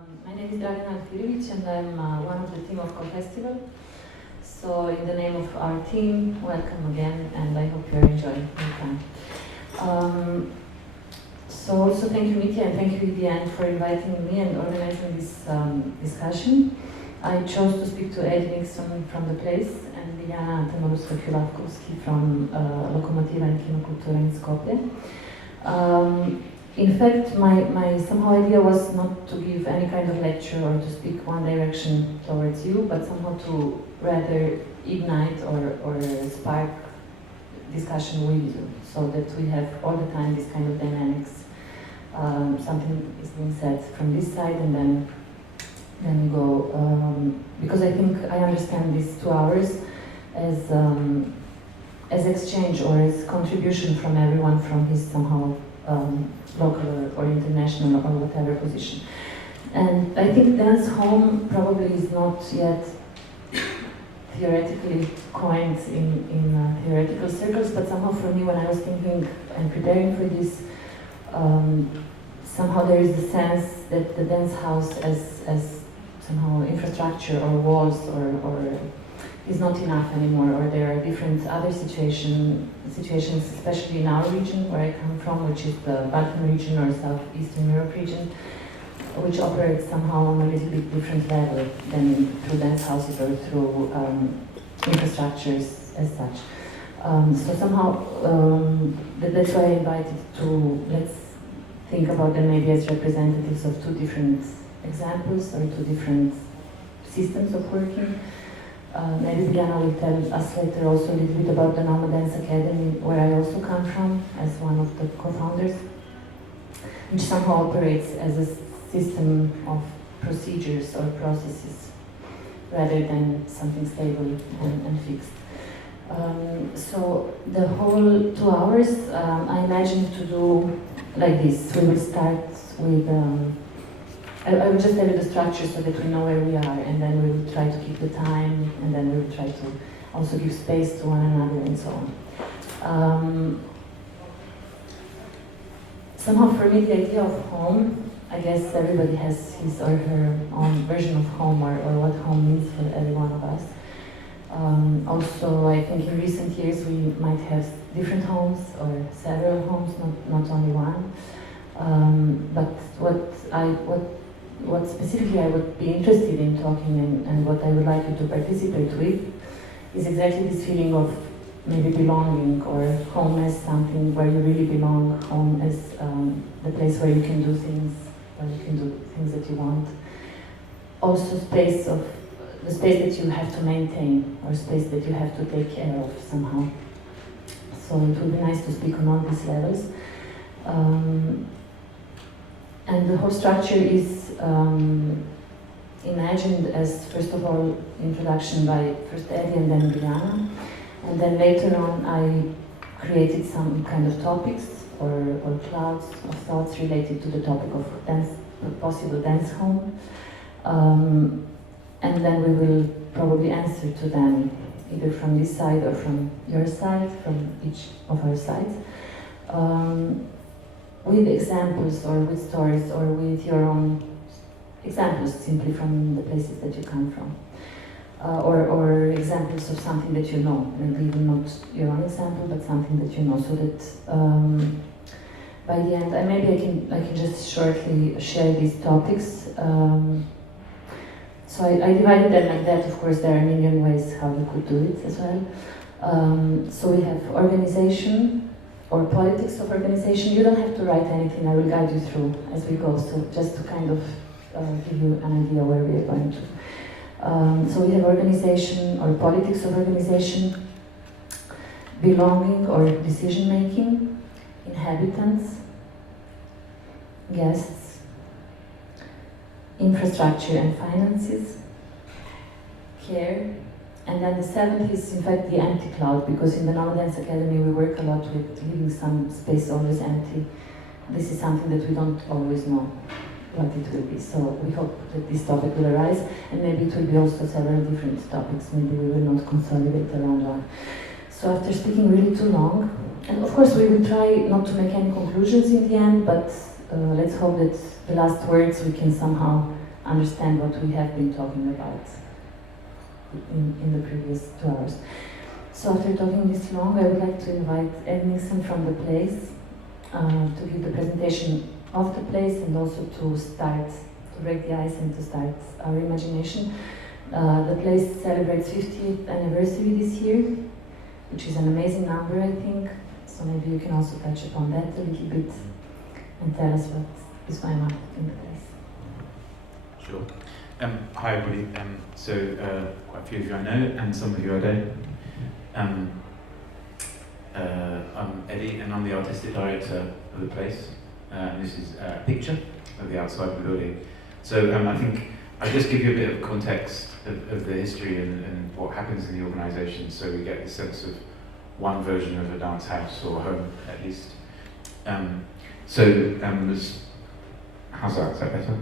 My name is Dragana Alfirević and I'm one of the team of COFESTIVAL. So in the name of our team, welcome again and I hope you're enjoying your time. So also thank you Mitya and thank you Biljana for inviting me and organizing this discussion. I chose to speak to Nixon from the place and Biljana Tanurovska Kjulavkovski from Lokomotiva and Kino in Skopje. In fact, my somehow idea was not to give any kind of lecture or to speak one direction towards you, but somehow to rather ignite or spark discussion with you, so that we have all the time this kind of dynamics. Something is being said from this side and then we go, because I think I understand these 2 hours as exchange or as contribution from everyone from his somehow local or international or whatever position. And I think dance home probably is not yet theoretically coined in theoretical circles, but somehow for me when I was thinking and preparing for this, somehow there is the sense that the dance house as somehow infrastructure or walls or is not enough anymore, or there are different other situations, especially in our region where I come from, which is the Balkan region or Southeastern Europe region, which operates somehow on a little bit different level than through dance houses or through infrastructures as such. So somehow that's why I invited to, let's think about them maybe as representatives of 2 different examples or 2 different systems of working. Maybe Biljana will tell us later also a little bit about the Nomad Dance Academy, where I also come from as one of the co-founders, which somehow operates as a system of procedures or processes rather than something stable and fixed. So the whole 2 hours I imagine to do like this. We will start with I will just tell you the structure so that we know where we are, and then we will try to keep the time, and then we will try to also give space to one another and so on. Somehow for me the idea of home, I guess everybody has his or her own version of home or what home means for every one of us. Also I think in recent years we might have different homes or several homes, not only one. But what specifically I would be interested in talking and what I would like you to participate with is exactly this feeling of maybe belonging, or home as something where you really belong, home as the place where you can do things, where you can do things that you want. Also the space that you have to maintain, or space that you have to take care of somehow. So it would be nice to speak on all these levels. And the whole structure is imagined as, first of all, introduction by first Eddie and then Biljana. And then later on I created some kind of topics or clouds of thoughts related to the topic of dance, possible dance home. And then we will probably answer to them, either from this side or from your side, from each of our sides. With examples or with stories or with your own examples simply from the places that you come from. Or examples of something that you know, maybe even not your own example, but something that you know, so that by the end, maybe I can just shortly share these topics. So I divided them like that. Of course, there are a million ways how you could do it as well. So we have organization, or politics of organization. You don't have to write anything, I will guide you through as we go, so just to kind of give you an idea where we are going to. So we have organization or politics of organization, belonging or decision making, inhabitants, guests, infrastructure and finances, care. And then the 7th is in fact the empty cloud, because in the Nomad Dance Academy we work a lot with leaving some space always empty. This is something that we don't always know what it will be. So we hope that this topic will arise, and maybe it will be also several different topics. Maybe we will not consolidate around one. So after speaking really too long, and of course we will try not to make any conclusions in the end, but let's hope that the last words we can somehow understand what we have been talking about in the previous 2 hours. So after talking this long, I would like to invite 𝐎𝐫𝐚𝐬𝐬𝐬 from the place to give the presentation of the place and also to start, to break the ice and to start our imagination. The place celebrates 50th anniversary this year, which is an amazing number, I think. So maybe you can also touch upon that a little bit and tell us what is going on in the place. Sure. Hi everybody. Quite a few of you I know, and some of you I don't. I'm Eddie, and I'm the artistic director of the place. This is a picture of the outside of the building. So I think I'll just give you a bit of context of the history and what happens in the organisation, so we get the sense of one version of a dance house or home, at least. How's that? Is that better?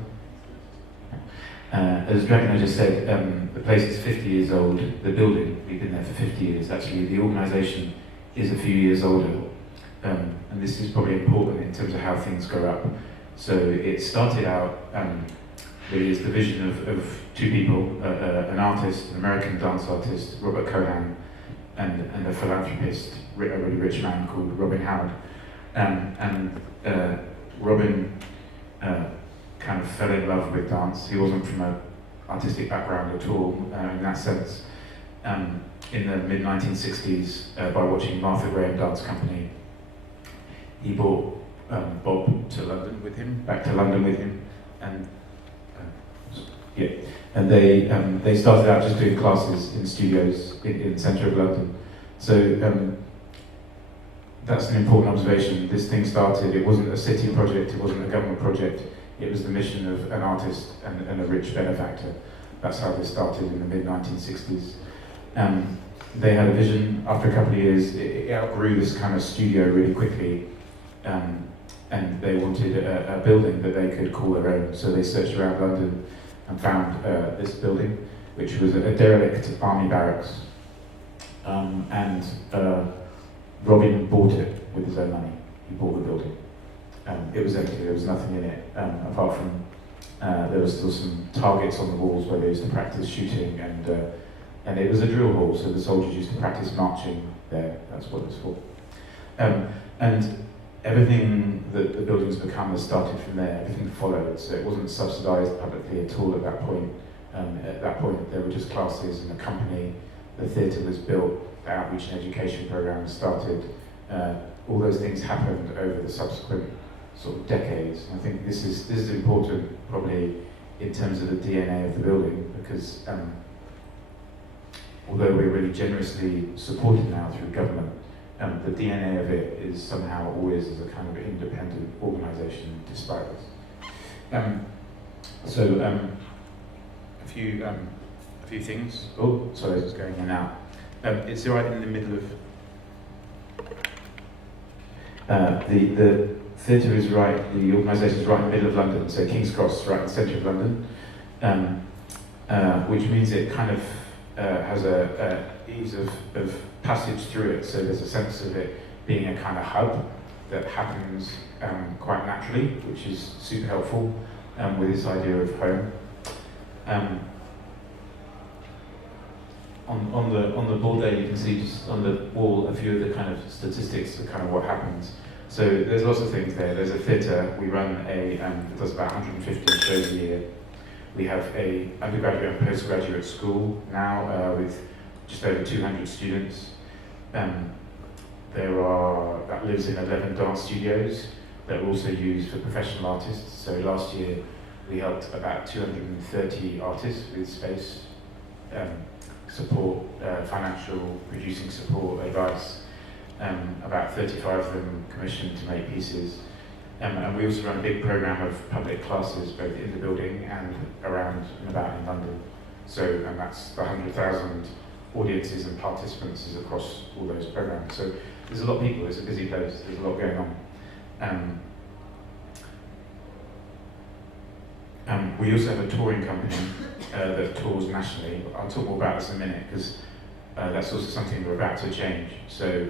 As Dragana just said, the place is 50 years old. The building, we've been there for 50 years. Actually, the organisation is a few years older. And this is probably important in terms of how things grow up. So it started out, really as the vision of two people, an artist, an American dance artist, Robert Cohan, and a philanthropist, a really rich man called Robin Howard. Robin kind of fell in love with dance. He wasn't from an artistic background at all, in that sense. In the mid-1960s, by watching Martha Graham Dance Company, he brought Bob to London with him, back to London with him, and they started out just doing classes in studios in the centre of London. So that's an important observation. This thing started, it wasn't a city project, it wasn't a government project, it was the mission of an artist and a rich benefactor. That's how this started in the mid-1960s. They had a vision. After a couple of years, it outgrew this kind of studio really quickly, and they wanted a building that they could call their own. So they searched around London and found this building, which was a derelict army barracks. Robin bought it with his own money. He bought the building. It was empty, there was nothing in it, apart from there was still some targets on the walls where they used to practice shooting, and it was a drill hall, so the soldiers used to practice marching there. That's what it was for. And everything that the building's become has started from there. Everything followed, so it wasn't subsidised publicly at all at that point. At that point, there were just classes and a company. The theatre was built, the outreach and education programme started. All those things happened over the subsequent sort of decades. I think this is important, probably in terms of the DNA of the building, because although we're really generously supported now through government, the DNA of it is somehow always as a kind of independent organisation, despite this. A few things. Oh, sorry, it's going in and out. It's right in the middle of the theatre is right. The organisation is right in the middle of London, so King's Cross, right in the centre of London, which means it kind of has a ease of passage through it. So there's a sense of it being a kind of hub that happens quite naturally, which is super helpful with this idea of home. On the board there, you can see just on the wall a few of the kind of statistics of kind of what happens. So there's lots of things there. There's a theatre. We run it does about 150 shows a year. We have a undergraduate and postgraduate school now with just over 200 students. That lives in 11 dance studios that are also used for professional artists. So last year we helped about 230 artists with space, support, financial, producing support, advice. About 35 of them commissioned to make pieces. And we also run a big programme of public classes, both in the building and around and about in London. So, and that's the 100,000 audiences and participants is across all those programmes. So there's a lot of people, it's a busy place, there's a lot going on. We also have a touring company that tours nationally. I'll talk more about this in a minute, because that's also something we're about to change. So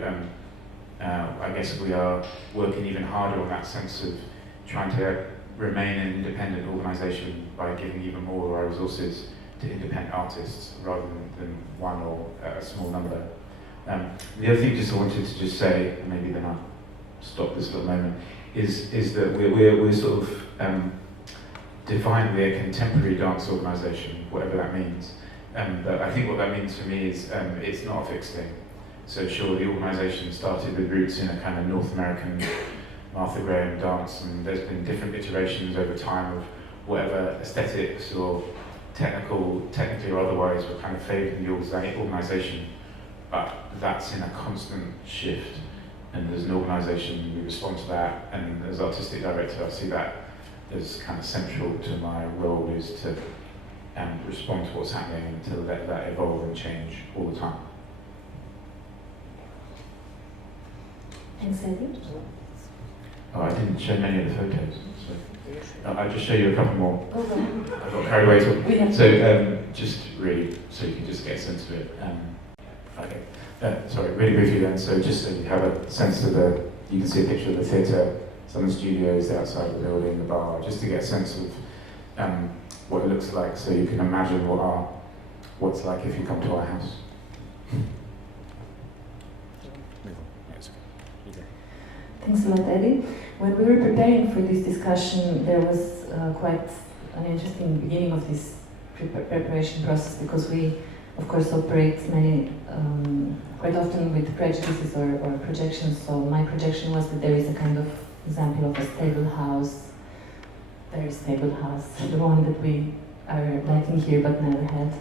I guess we are working even harder on that sense of trying to remain an independent organisation by giving even more of our resources to independent artists rather than one or a small number. The other thing I wanted to just say, and maybe then I'll stop this little moment, is that we're sort of defined we're a contemporary dance organisation, whatever that means. But I think what that means for me is it's not a fixed thing. So sure, the organisation started with roots in a kind of North American Martha Graham dance, and there's been different iterations over time of whatever aesthetics or technically or otherwise were kind of favoured in the organisation. But that's in a constant shift, and as an organisation we respond to that, and as artistic director I see that as kind of central to my role, is to respond to what's happening and to let that evolve and change all the time. Thanks, Eddie. Oh, I didn't show many of the photos, so I'll just show you a couple more. Okay. I got carried away. So just really, so you can just get a sense of it. Okay. Sorry, really briefly then. So just so you have a sense of you can see a picture of the theatre, some of the studios, the outside of the building, the bar, just to get a sense of what it looks like, so you can imagine what's like if you come to our house. Thanks a lot, Eddie. When we were preparing for this discussion, there was quite an interesting beginning of this preparation process, because we, of course, operate quite often with prejudices or projections. So my projection was that there is a kind of example of a stable house, very stable house, the one that we are lighting here but never had.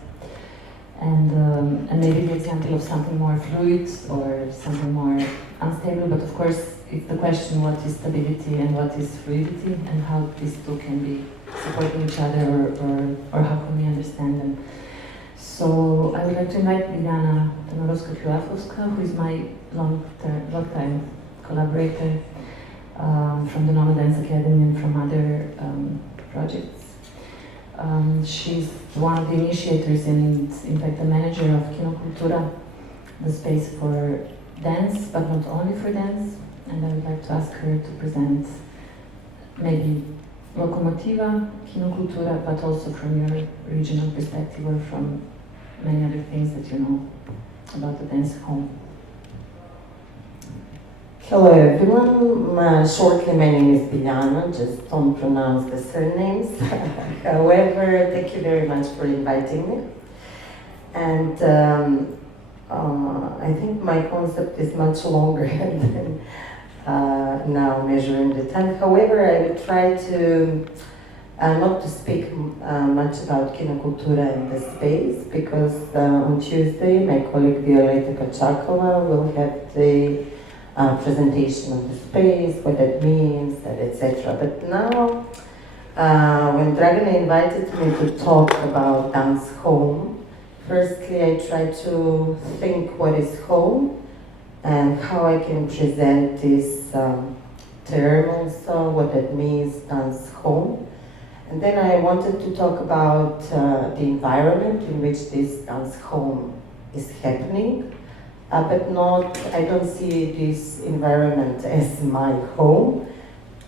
And maybe the example of something more fluid or something more unstable, but of course it's the question, what is stability and what is fluidity, and how these two can be supporting each other, or how can we understand them. So I would like to invite Biljana Tanurovska, Kjulavkovska, who is my long-time collaborator from the Nomad Dance Academy and from other projects. She's one of the initiators and, in fact, the manager of 𝐏𝐚𝐫𝐭𝐢𝐜𝐚𝐴, the space for dance, but not only for dance. And I would like to ask her to present maybe Lokomotiva, 𝐼𝐼𝐼𝐿𝐴, but also from your regional perspective or from many other things that you know about the dance home. Hello everyone, shortly my name is Biljana, just don't pronounce the surnames. However, thank you very much for inviting me. And I think my concept is much longer than now measuring the time. However, I will try to not to speak much about 𝐼𝐼𝐼𝐿𝐴 and the space, because on Tuesday my colleague 𝐼𝐼𝐼𝐼𝐿𝐴 will have the presentation of the space, what that means, etc. But now, when Dragana invited me to talk about dance home, firstly I tried to think what is home and how I can present this term also, what that means, dance home. And then I wanted to talk about the environment in which this dance home is happening. But I don't see this environment as my home,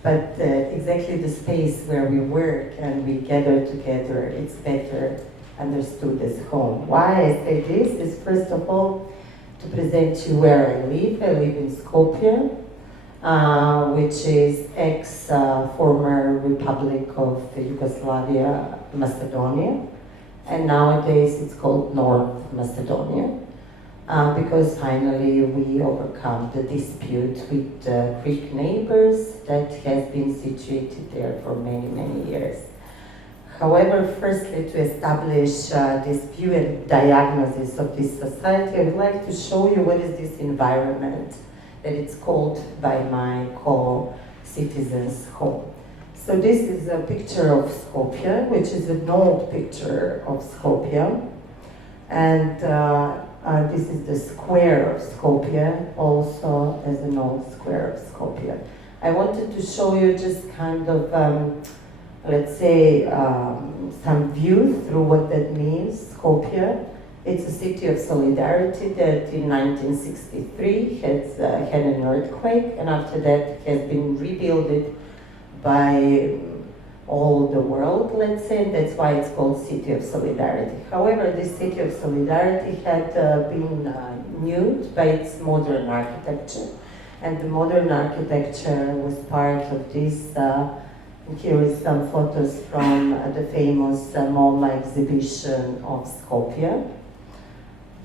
but exactly the space where we work and we gather together, it's better understood as home. Why I say this is, first of all, to present you where I live. I live in Skopje, which is ex-former Republic of Yugoslavia, Macedonia, and nowadays it's called North Macedonia. Because finally we overcome the dispute with Greek neighbors that has been situated there for many, many years. However, firstly, to establish this view and diagnosis of this society, I would like to show you what is this environment that it's called by my co-citizens home. So this is a picture of Skopje, which is an old picture of Skopje. And this is the square of Skopje, also as an old square of Skopje. I wanted to show you just kind of, let's say, some view through what that means, Skopje. It's a city of solidarity that in 1963 had an earthquake, and after that has been rebuilt by all the world, let's say, and that's why it's called City of Solidarity. However, this City of Solidarity had been newed by its modern architecture, and the modern architecture was part of this. Here is some photos from the famous MoMA exhibition of Skopje.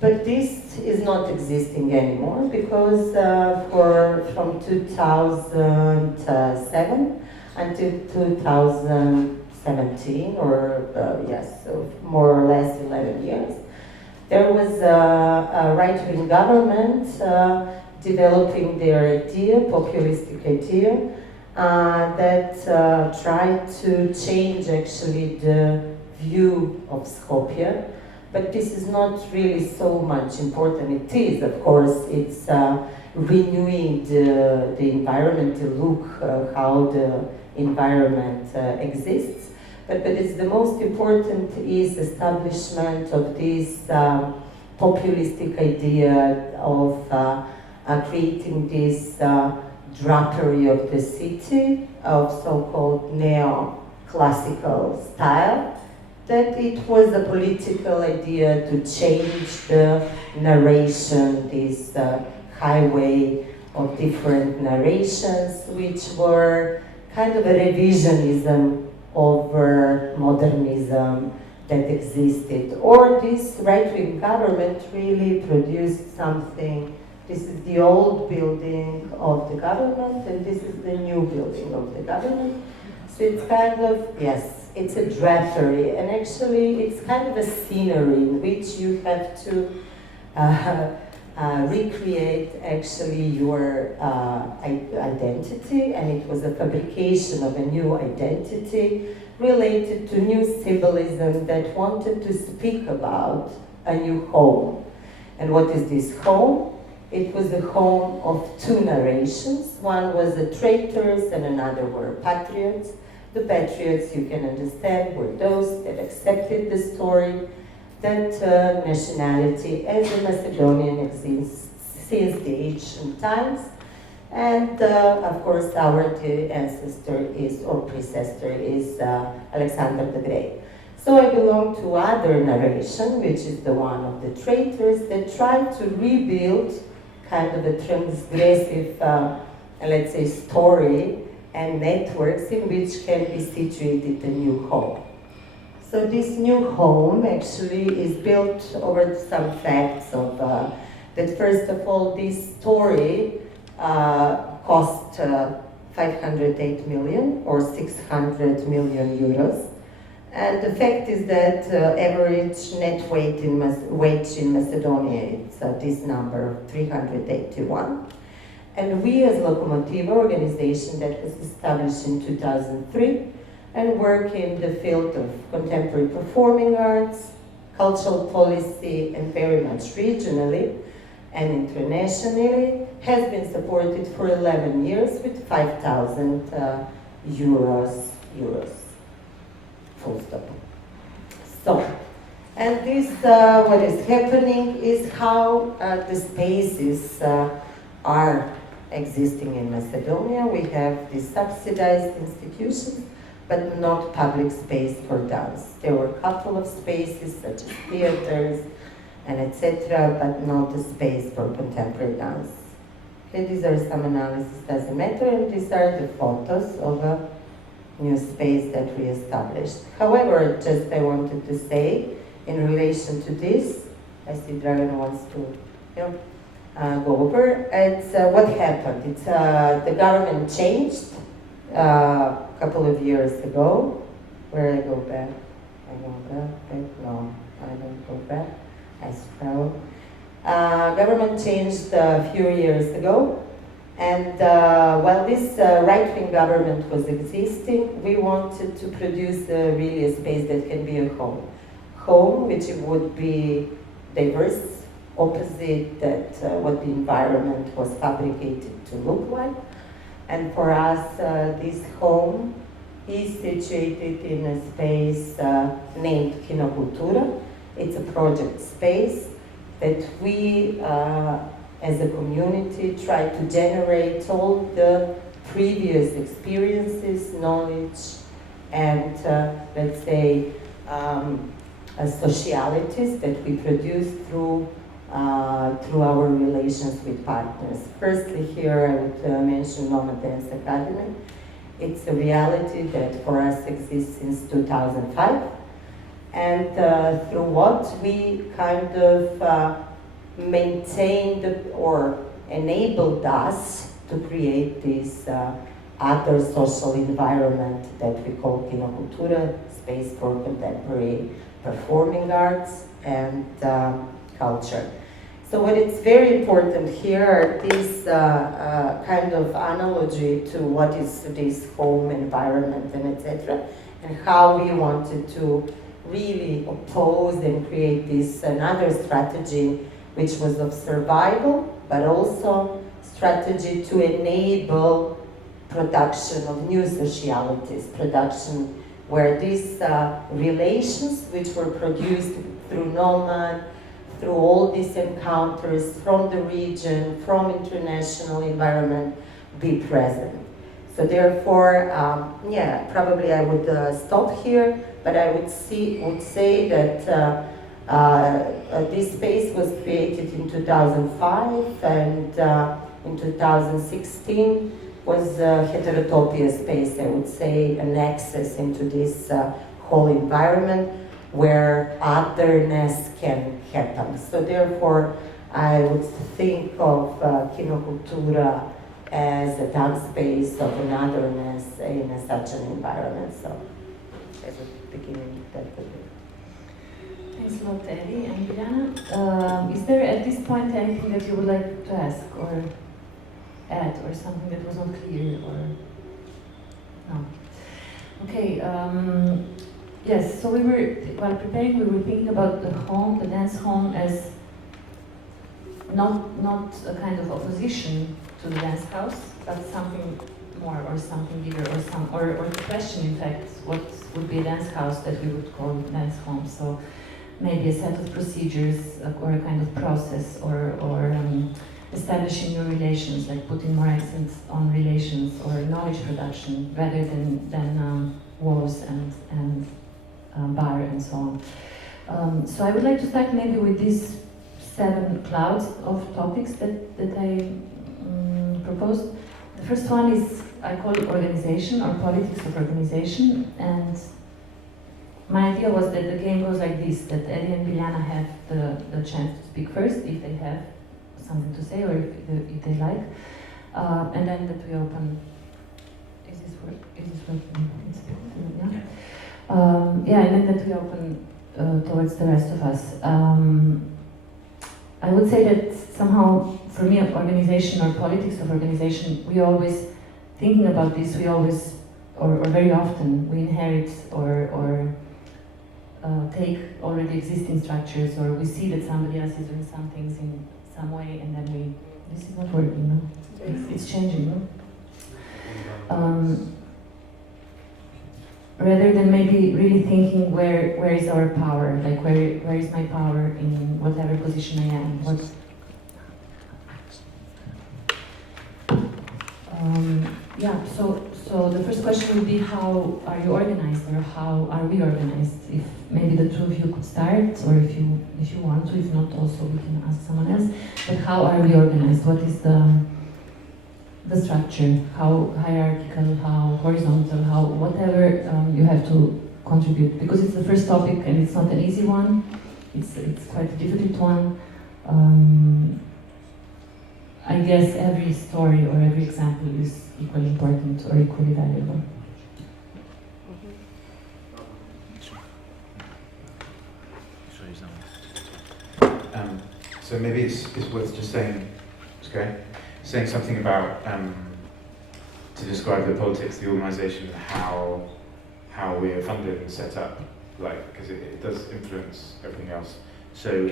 But this is not existing anymore because from 2007 until 2017, or yes, so more or less 11 years, there was a right-wing government developing their idea, populistic idea, that tried to change actually the view of Skopje. But this is not really so much important. It is, of course, it's renewing the environmental look, how the environment exists. But it's the most important is establishment of this populistic idea of creating this drapery of the city of so-called neo-classical style, that it was a political idea to change the narration, this highway of different narrations, which were kind of a revisionism over modernism that existed. Or this right-wing government really produced something. This is the old building of the government, and this is the new building of the government. So it's kind of, yes, it's a drapery, and actually it's kind of a scenery in which you have to recreate actually your identity, and it was a fabrication of a new identity related to new symbolism that wanted to speak about a new home. And what is this home? It was the home of two narrations. One was the traitors and another were patriots. The patriots, you can understand, were those that accepted the story that nationality as a Macedonian exists since the ancient times. And of course, our ancestor is, or predecessor is Alexander the Great. So I belong to other narration, which is the one of the traitors that tried to rebuild kind of a transgressive, let's say, story and networks in which can be situated a new home. So this new home actually is built over some facts of that first of all, this story cost 508 million or 600 million euros. And the fact is that average net wage in Macedonia is this number, 381. And we as Lokomotiva organization that was established in 2003 and work in the field of contemporary performing arts, cultural policy, and very much regionally and internationally, has been supported for 11 years with 5,000 euros. Full stop. So, and this, what is happening is how the spaces are existing in Macedonia. We have these subsidized institutions, but not public space for dance. There were a couple of spaces such as theaters and etc., but not a space for contemporary dance. Okay, these are some analysis, doesn't matter, and these are the photos of a new space that we established. However, just I wanted to say, in relation to this, I see Dragana wants to go over. It's what happened. It's the government changed a couple of years ago. Where I go back? I go back. No, I don't go back. I scroll. Government changed a few years ago. And while this right-wing government was existing, we wanted to produce really a space that can be a home. Home, which would be diverse, opposite that what the environment was fabricated to look like. And for us, this home is situated in a space named Kino. It's a project space that we as a community try to generate all the previous experiences, knowledge, and let's say socialities that we produce through our relations with partners. Firstly, here I would mention Nomad Dance Academy. It's a reality that for us exists since 2005, and through what we kind of maintained or enabled us to create this other social environment that we call 𝐏𝐚𝐫𝐭𝐢𝐜𝐚𝐬, space for contemporary performing arts and culture. So what is very important here are these kind of analogy to what is this home environment and etc. and how we wanted to really oppose and create this another strategy which was of survival, but also strategy to enable production of new socialities, production where these relations which were produced through Nomad, through all these encounters from the region, from international environment, be present. So therefore, yeah, probably I would stop here, but I would say that this space was created in 2005, and in 2016 was a heterotopia space, I would say, an access into this whole environment where otherness can happen. So therefore, I would think of 𝐾𝐵𝐴 as a dance space of an otherness in such an environment. So, as a beginning, that would be. Thanks a lot, Eddie and Biljana. Is there at this point anything that you would like to ask or add, or something that was not clear, or no? Okay. Yes. So while preparing, we were thinking about the home, the dance home, as not a kind of opposition to the dance house, but something more, or something bigger, or the question, in fact, what would be a dance house that we would call dance home? So maybe a set of procedures, or a kind of process, or establishing new relations, like putting more accents on relations or knowledge production rather than walls and bar and so on. So I would like to start maybe with these 7 clouds of topics that I proposed. The first one is, I call it organization, or politics of organization, and my idea was that the game goes like this, that Eddie and Biljana have the chance to speak first, if they have something to say, or if they like, and then that we open. Is this working? Yeah, and then that we open towards the rest of us. I would say that somehow, for me, organization or politics of organization, we always, thinking about this, we always, or very often, we inherit or take already existing structures, or we see that somebody else is doing some things in some way, and then this is not working, no? It's changing, no? Rather than maybe really thinking where is our power, like where is my power in whatever position I am. Yeah, so the first question would be, how are you organized, or how are we organized? If maybe the two of you could start, or if you want to, if not, also we can ask someone else. But how are we organized? What is the structure? How hierarchical? How horizontal? How whatever you have to contribute, because it's the first topic and it's not an easy one. It's quite a difficult one. I guess every story or every example is equally important or equally valuable. So maybe it's worth just saying, saying something about, to describe the politics, the organisation, how we are funded and set up, like, because it does influence everything else. So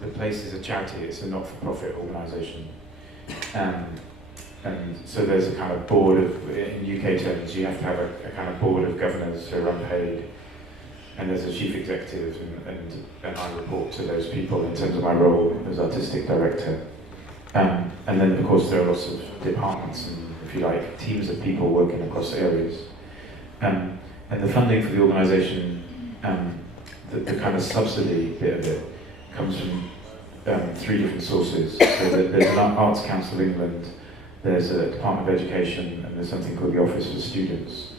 the place is a charity, it's a not-for-profit organisation. And so there's a kind of board of, in UK terms, you have to have a kind of board of governors who are unpaid, and there's a chief executive, and I report to those people in terms of my role as artistic director. And then, of course, there are lots of departments and, if you like, teams of people working across areas. And the funding for the organisation, the kind of subsidy bit of it, comes from 3 different sources. So there's an Arts Council of England, there's a Department of Education, and there's something called the Office for Students.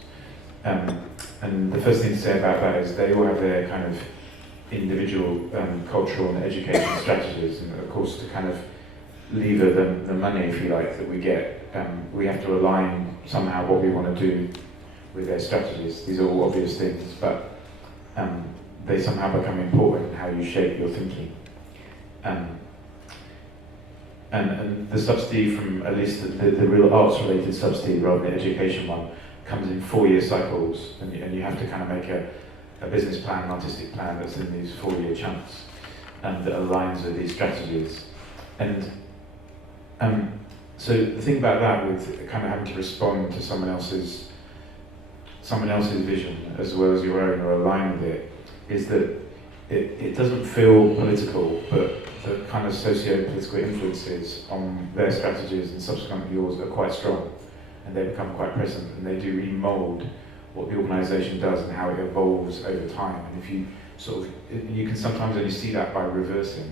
And the first thing to say about that is they all have their kind of individual cultural and education strategies, and of course to kind of lever the money, if you like, that we get, we have to align somehow what we want to do with their strategies. These are all obvious things, but they somehow become important in how you shape your thinking. And the subsidy from, at least the real arts-related subsidy rather than the education one, comes in 4-year cycles, and you have to kind of make a business plan, an artistic plan that's in these 4-year chunks, and that aligns with these strategies. And so the thing about that, with kind of having to respond to someone else's vision as well as your own, or align with it, is that it doesn't feel political, but the kind of socio-political influences on their strategies and subsequently yours are quite strong, and they become quite present, and they do really mould what the organisation does and how it evolves over time. And if you sort of, you can sometimes only see that by reversing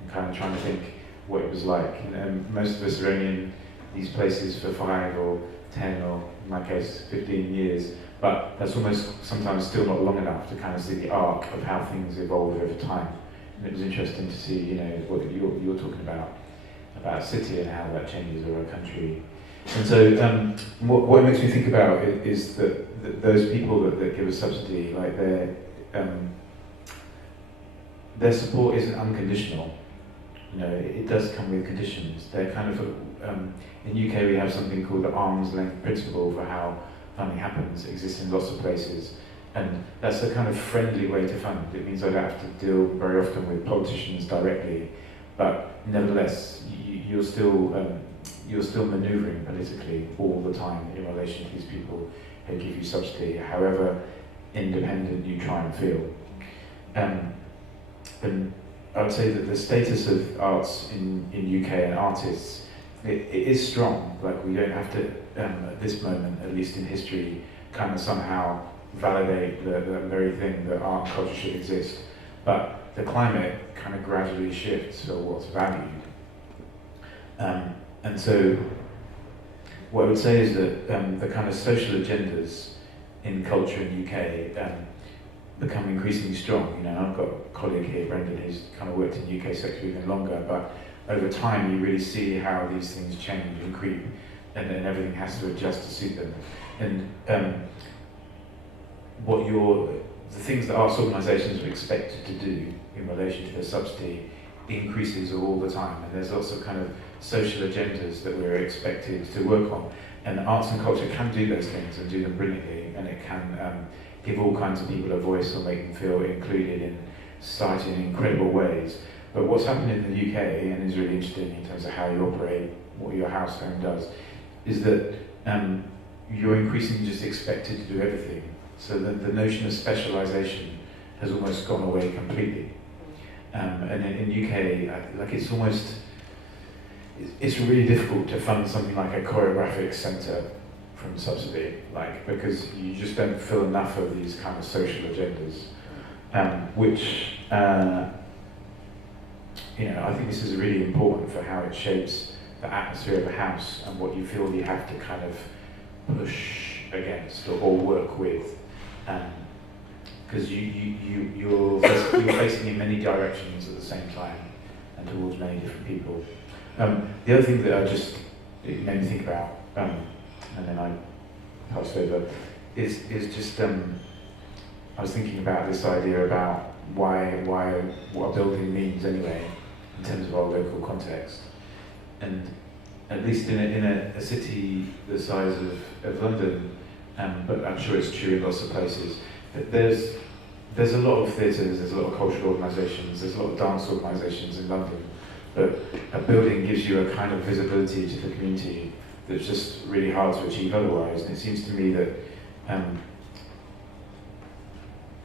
and kind of trying to think what it was like. And most of us are only in these places for 5 or 10 or, in my case, 15 years, but that's almost sometimes still not long enough to kind of see the arc of how things evolve over time. And it was interesting to see, you know, what you're talking about a city and how that changes over a country. And so what it makes me think about is that those people that give a subsidy, like their support isn't unconditional. You know, it does come with conditions. They're kind of, in UK we have something called the arm's length principle for how funding happens. It exists in lots of places. And that's a kind of friendly way to fund. It means I don't have to deal very often with politicians directly, but nevertheless, you're still manoeuvring politically all the time in relation to these people who give you subsidy, however independent you try and feel. And I would say that the status of arts in UK and artists, it is strong. Like, we don't have to, at this moment, at least in history, kind of somehow validate the very thing that art and culture should exist. But the climate kind of gradually shifts for what's valued. And so what I would say is that the kind of social agendas in culture in the UK become increasingly strong. You know, I've got a colleague here, Brendan, who's kind of worked in the UK sector even longer, but over time you really see how these things change and creep, and then everything has to adjust to suit them. And the things that arts organisations are expected to do in relation to their subsidy increases all the time, and there's lots of kind of social agendas that we're expected to work on. And arts and culture can do those things and do them brilliantly, and it can give all kinds of people a voice or make them feel included in society in incredible ways. But what's happened in the UK, and is really interesting in terms of how you operate, what your house home does, is that you're increasingly just expected to do everything. So the notion of specialisation has almost gone away completely. And in UK, like it's really difficult to fund something like a choreographic centre from subsidy, like, because you just don't feel enough of these kind of social agendas, which you know, I think this is really important for how it shapes the atmosphere of a house and what you feel you have to kind of push against or work with, because you're facing in many directions at the same time and towards many different people. The other thing that it made me think about, and then I passed over, is just I was thinking about this idea about what a building means anyway in terms of our local context, and at least in a city the size of London, but I'm sure it's true in lots of places, that there's a lot of theatres, there's a lot of cultural organisations, there's a lot of dance organisations in London, but a building gives you a kind of visibility to the community that's just really hard to achieve otherwise. And it seems to me that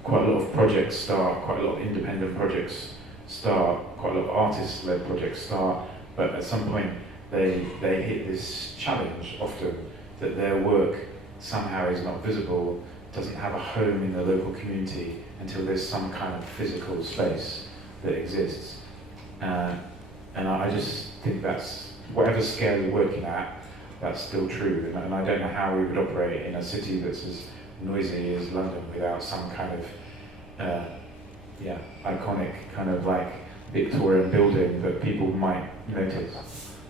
quite a lot of projects start, quite a lot of independent projects start, quite a lot of artist-led projects start but at some point they hit this challenge often that their work somehow is not visible, doesn't have a home in the local community until there's some kind of physical space that exists. And I just think that's, whatever scale you're working at, that's still true. And I don't know how we would operate in a city that's as noisy as London without some kind of, iconic kind of like Victorian building that people might notice.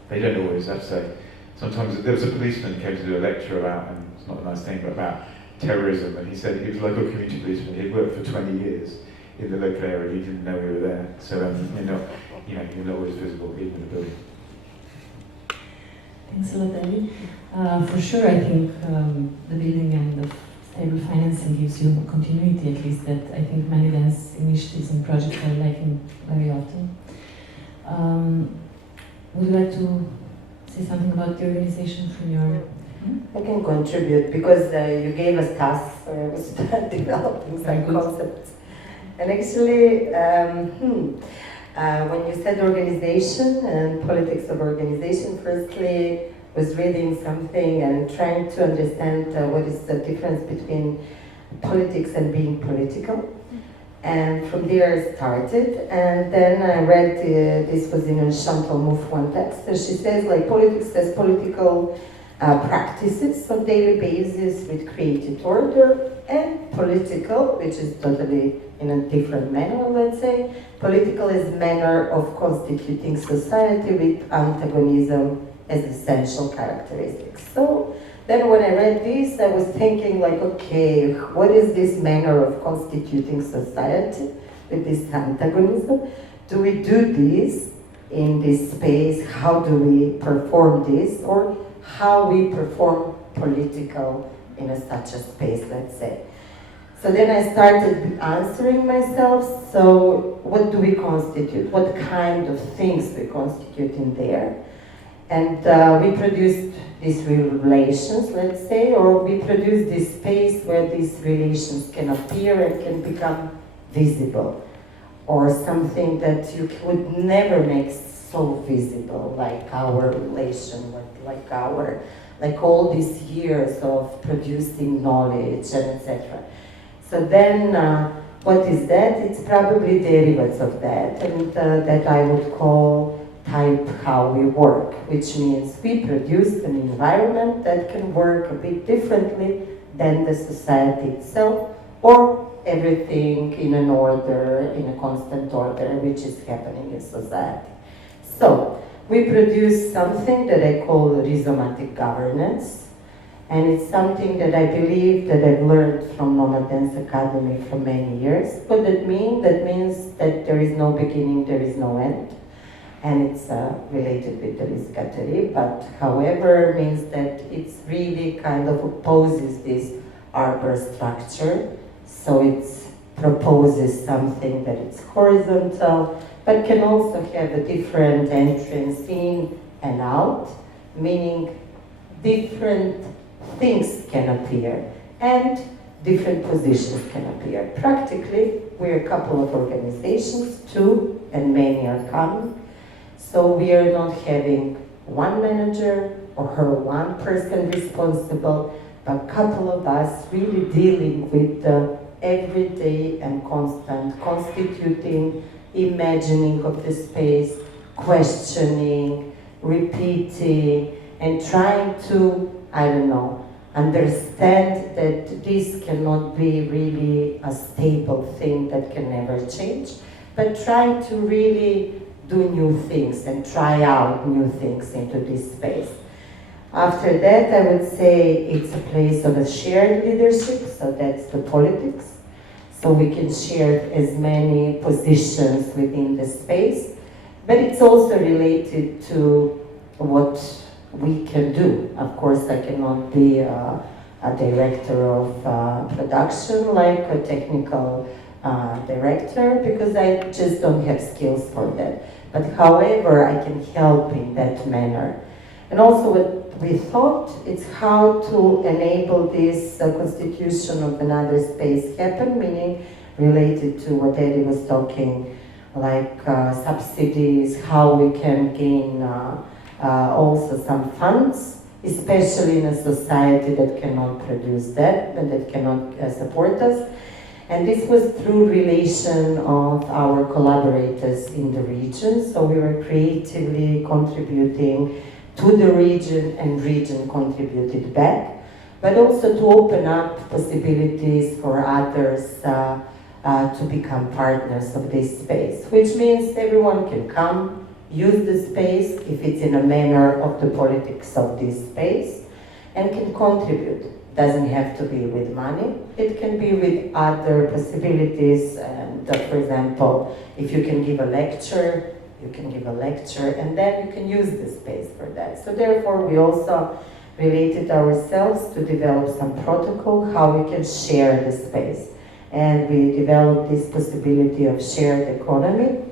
They don't always, have to say. Sometimes there was a policeman who came to do a lecture about, and it's not a nice thing, but about terrorism, and he said he was a local community policeman. He'd worked for 20 years in the local area, he didn't know we were there. So you're not always visible even in the building. Thanks a lot, Ellie. For sure, I think the building and the stable financing gives you continuity, at least, that I think many dance initiatives and projects are lacking very often. Would you like to say something about the organization from your... I can contribute because you gave us tasks, so I was developing some concepts. And actually, when you said organization and politics of organization, firstly, was reading something and trying to understand what is the difference between politics and being political. And from there I started, and then I read, this was in a Chantal Mouffe one text, and she says like politics as political practices on daily basis with created order, and political, which is totally in a different manner, let's say, political is manner of constituting society with antagonism as essential characteristics. So then when I read this, I was thinking like, okay, what is this manner of constituting society with this antagonism? Do we do this in this space? How do we perform this? Or how we perform political in such a space, let's say. So then I started answering myself, so what do we constitute? What kind of things we constitute in there? And we produced these relations, let's say, or we produced this space where these relations can appear and can become visible, or something that you would never make so visible, like our relation, like all these years of producing knowledge and etc. So then, what is that? It's probably derivatives of that, and that I would call type how we work, which means we produce an environment that can work a bit differently than the society itself, or everything in an order, in a constant order, which is happening in society. So, we produce something that I call rhizomatic governance, and it's something that I believe that I've learned from Nomad Dance Academy for many years. What that means? That means that there is no beginning, there is no end. And it's related with the 𝐏𝐸𝐬𝐚𝐧𝐭𝐬, but however means that it's really kind of opposes this arbor structure. So it proposes something that it's horizontal, but can also have a different entrance in and out, meaning different things can appear and different positions can appear. Practically, we're a couple of organizations, two, and many are coming. So we are not having one manager or her one person responsible, but a couple of us really dealing with the everyday and constant constituting, imagining of the space, questioning, repeating, and trying to, understand that this cannot be really a stable thing that can never change, but trying to really do new things and try out new things into this space. After that, I would say it's a place of a shared leadership, so that's the politics. So we can share as many positions within the space, but it's also related to what we can do. Of course, I cannot be a director of production, like a technical director, because I just don't have skills for that. But however, I can help in that manner. And also what we thought is how to enable this constitution of another space happen, meaning related to what Eddie was talking like subsidies, how we can gain also some funds, especially in a society that cannot produce that and that cannot support us. And this was through relation of our collaborators in the region. So we were creatively contributing to the region and region contributed back, but also to open up possibilities for others to become partners of this space, which means everyone can come, use the space if it's in a manner of the politics of this space, and can contribute. Doesn't have to be with money, it can be with other possibilities, and for example, if you can give a lecture, you can give a lecture, and then you can use the space for that. So therefore we also related ourselves to develop some protocol how we can share the space. And we developed this possibility of shared economy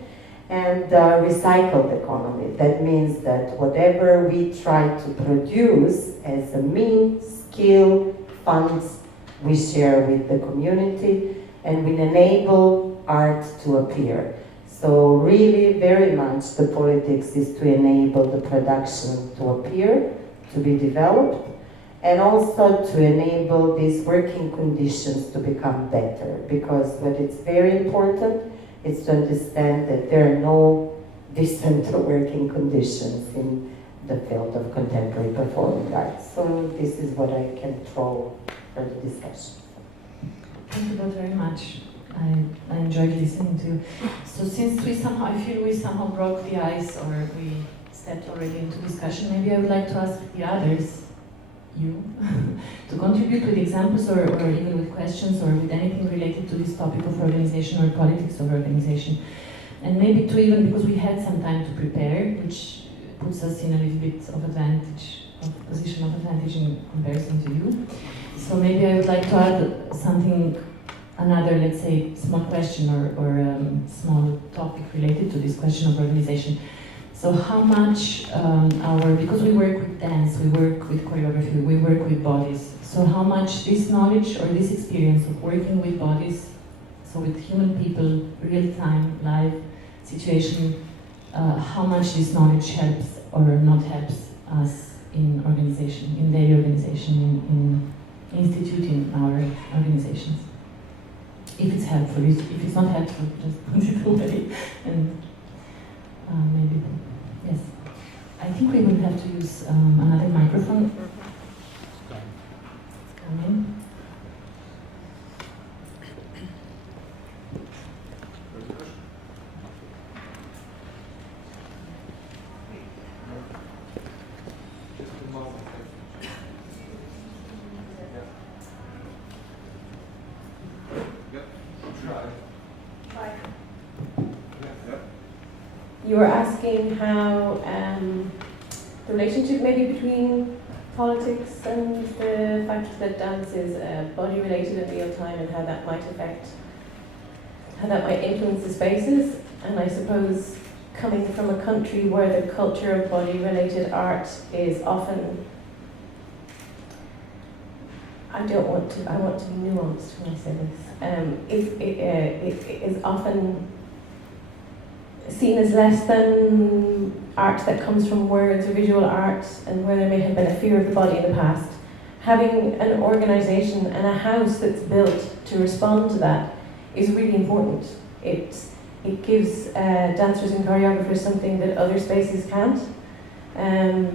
and recycled economy. That means that whatever we try to produce as a means, skill, funds, we share with the community and we enable art to appear. So really very much the politics is to enable the production to appear, to be developed, and also to enable these working conditions to become better. Because what is very important is to understand that there are no decent working conditions in the field of contemporary performing arts. So this is what I can throw for the discussion. Thank you both very much. I enjoyed listening to you. So since I feel we somehow broke the ice, or we stepped already into discussion, maybe I would like to ask the others, you, to contribute with examples or even with questions or with anything related to this topic of organization or politics of organization. And maybe to even, because we had some time to prepare, which puts us in a little bit of position of advantage in comparison to you. So maybe I would like to add something, another, let's say, small question or small topic related to this question of organization. So how much because we work with dance, we work with choreography, we work with bodies, so how much this knowledge or this experience of working with bodies, so with human people, real-time, live situation, how much this knowledge helps or not helps us in organization, in daily organization, in instituting our organizations. If it's helpful, if it's not helpful, just put it away. And maybe, yes. I think we will have to use another microphone. Come in. You were asking how the relationship maybe between politics and the fact that dance is body related in real time and how that might influence the spaces. And I suppose coming from a country where the culture of body related art is often, I want to be nuanced when I say this, it is often seen as less than art that comes from words or visual art, and where there may have been a fear of the body in the past. Having an organisation and a house that's built to respond to that is really important. It gives dancers and choreographers something that other spaces can't,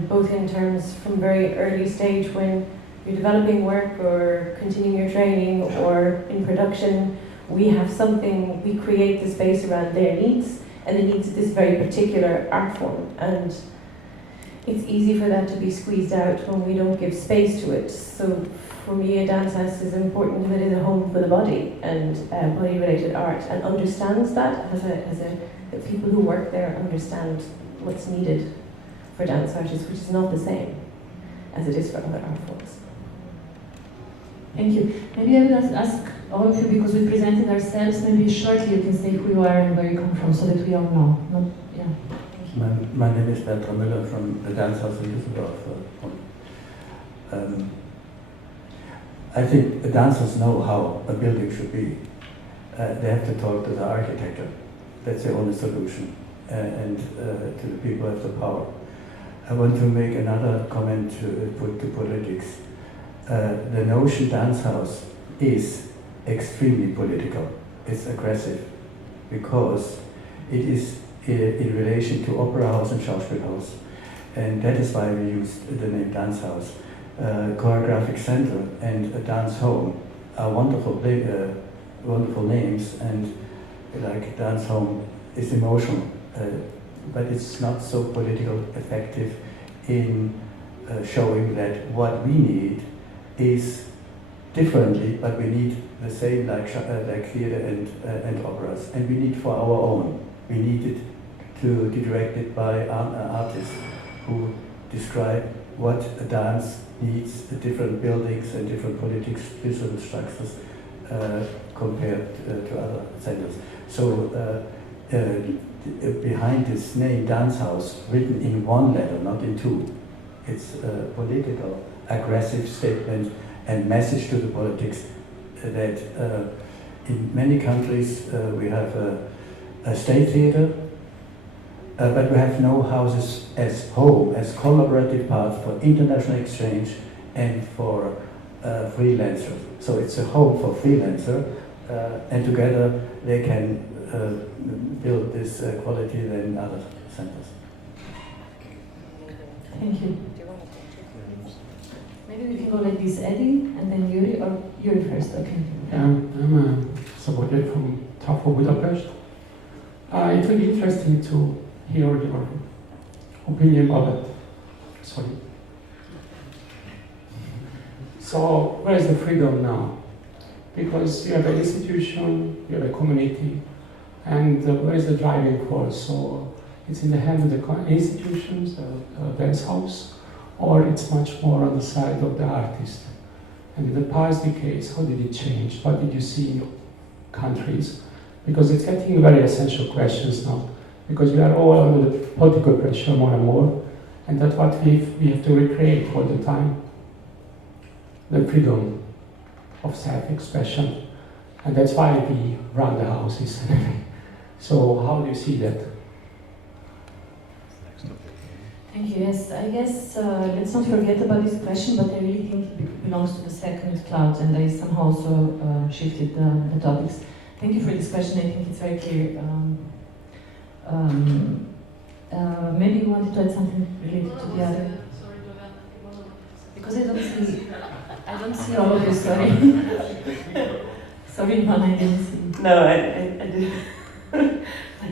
both in terms from very early stage when you're developing work or continuing your training or in production. We have something, we create the space around their needs and the needs of this very particular art form, and it's easy for that to be squeezed out when we don't give space to it. So for me, a dance house is important that it is a home for the body and body related art, and understands that the people who work there understand what's needed for dance artists, which is not the same as it is for other art forms. Thank you. Maybe I will ask all of you, because we presented ourselves, maybe shortly you can say who you are and where you come from, so that we all know. Yeah. My name is Bertram Müller from the Dance House in Düsseldorf. I think the dancers know how a building should be. They have to talk to the architecture that's the only solution, and to the people who have the power. I want to make another comment to politics. The notion dance house is extremely political. It's aggressive because it is in relation to opera house and Schauspielhaus, and that is why we used the name dance house. Choreographic center and a dance home are wonderful names, and like dance home is emotional, but it's not so political effective in showing that what we need is differently, but we need the same like theatre and operas, and we need for our own. We need it to be directed by artists who describe what a dance needs, the different buildings and different politics, visual structures compared to other centers. So behind this name dance house, written in one letter, not in two, it's a political, aggressive statement and message to the politics that in many countries we have a state theater, but we have no houses as home, as collaborative parts for international exchange and for freelancers. So it's a home for freelancer, and together they can build this quality than other centers. Thank you. Maybe we can go like this, Eddie, and then Yuri, or Yuri first, okay. I'm Skopje from Tafo, Budapest. It will be interesting to hear your opinion about it. Sorry. So, where is the freedom now? Because you have an institution, you have a community, and where is the driving force? So, it's in the hand of the institutions, the dance house, or it's much more on the side of the artist. And in the past decades, how did it change? What did you see in countries? Because it's getting very essential questions now, because we are all under the political pressure more and more, and that's what we have to recreate all the time. The freedom of self-expression, and that's why we run the houses. So how do you see that? Thank you. Yes, I guess let's not forget about this question, but I really think it belongs to the second cloud, and I somehow also shifted the topics. Thank you for this question. I think it's very clear. Maybe you wanted to add something related to the other. Because I don't see all of you. Sorry. Sorry, Ivana, I didn't see. No, I didn't.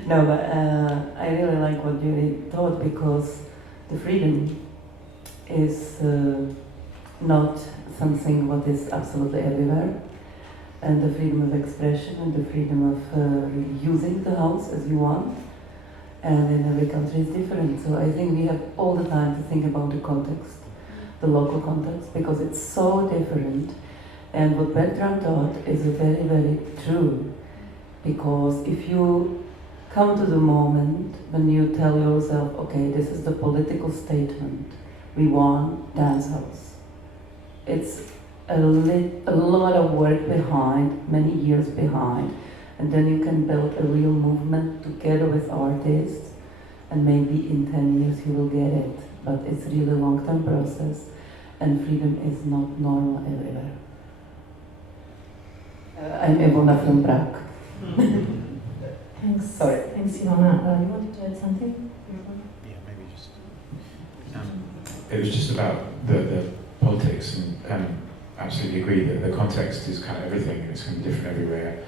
No, but I really like what you thought, because the freedom is not something what is absolutely everywhere, and the freedom of expression and the freedom of using the house as you want, and in every country is different. So I think we have all the time to think about the context, the local context, because it's so different. And what Bertram taught is very, very true, because if you come to the moment when you tell yourself, okay, this is the political statement, we want dance house. It's a lot of work behind, many years behind, and then you can build a real movement together with artists, and maybe in 10 years you will get it, but it's really a long-term process, and freedom is not normal everywhere. I'm Ivana from Prague. Thanks. Sorry. Thanks, Ivana. You wanted to add something? Yeah, maybe just. It was just about the politics, and absolutely agree that the context is kind of everything. It's kind of different everywhere,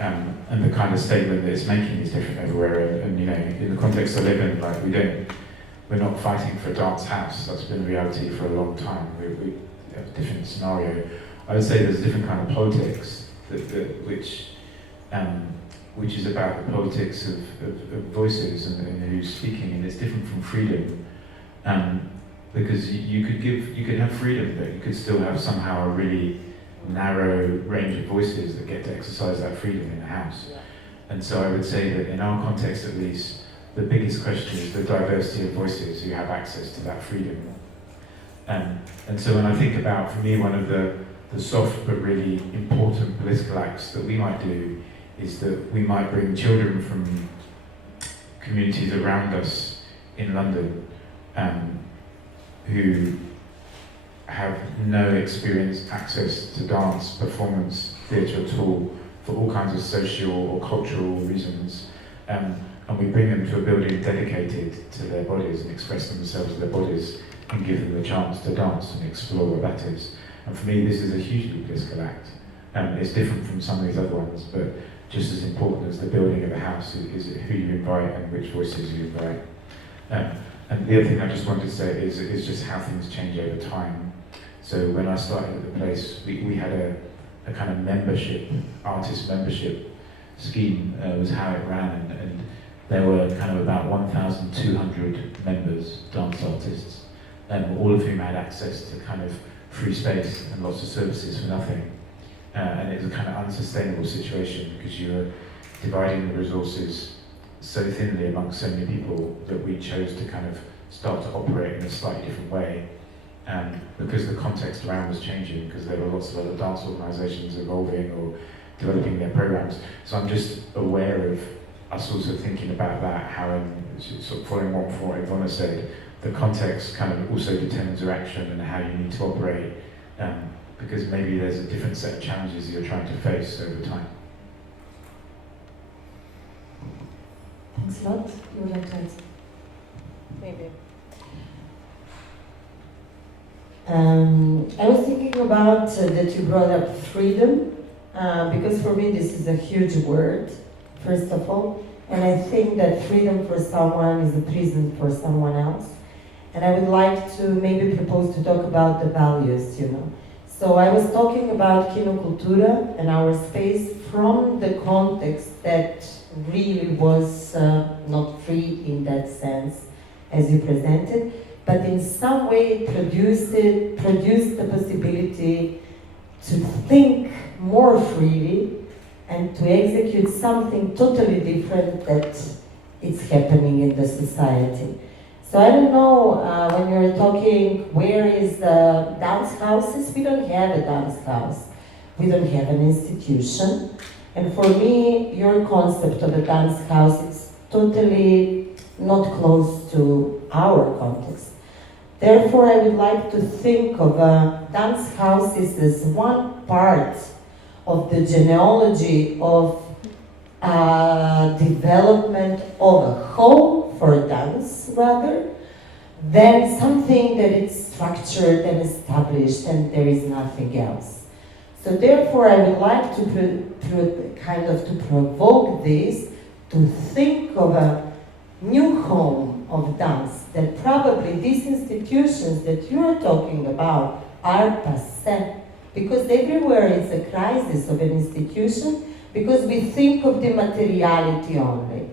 and the kind of statement that it's making is different everywhere. And you know, in the context I live in, like we're not fighting for a dance house. That's been a reality for a long time. We have a different scenario. I would say there's a different kind of politics which is about the politics of voices and who's speaking, and it's different from freedom. Because you could have freedom, but you could still have somehow a really narrow range of voices that get to exercise that freedom in the house. And so I would say that in our context at least, the biggest question is the diversity of voices who have access to that freedom. And so when I think about, for me, one of the soft but really important political acts that we might do is that we might bring children from communities around us in London who have no experience, access to dance, performance, theatre at all, for all kinds of social or cultural reasons. And we bring them to a building dedicated to their bodies and express themselves with their bodies and give them the chance to dance and explore what that is. And for me, this is a hugely political act. It's different from some of these other ones, but just as important as the building of a house is who you invite and which voices you invite. And the other thing I just wanted to say is just how things change over time. So when I started at the place, we had a kind of membership, artist membership scheme was how it ran, and there were kind of about 1,200 members, dance artists, all of whom had access to kind of free space and lots of services for nothing. And it was a kind of unsustainable situation because you were dividing the resources so thinly amongst so many people that we chose to kind of start to operate in a slightly different way. Because the context around was changing, because there were lots of other dance organisations evolving or developing their programs. So I'm just aware of us also thinking about that, how, sort of following what Ivona said, the context kind of also determines your action and how you need to operate, because maybe there's a different set of challenges you're trying to face over time. Thanks a lot. You would like to add? Maybe. I was thinking about that you brought up freedom, because for me this is a huge word, first of all, and I think that freedom for someone is a prison for someone else. And I would like to maybe propose to talk about the values, you know. So I was talking about 𝐏𝐚𝐫𝐭𝐢𝐬𝐚 and our space from the context that really was not free in that sense, as you presented, but in some way it produced the possibility to think more freely and to execute something totally different that is happening in the society. So I don't know, when you're talking where is the dance houses, we don't have a dance house. We don't have an institution. And for me, your concept of a dance house is totally not close to our context. Therefore, I would like to think of dance houses as one part of the genealogy of development of a home for dance, rather, than something that is structured and established and there is nothing else. So therefore, I would like to provoke this, to think of a new home of dance, that probably these institutions that you're talking about are passé, because everywhere it's a crisis of an institution, because we think of the materiality only.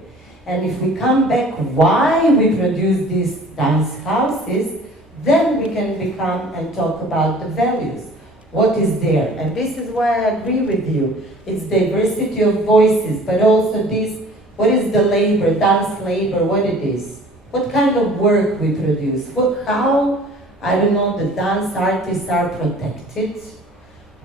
And if we come back why we produce these dance houses, then we can become and talk about the values. What is there? And this is why I agree with you. It's diversity of voices, but also this, what is the labor, dance labor, what it is? What kind of work we produce? How, I don't know, the dance artists are protected?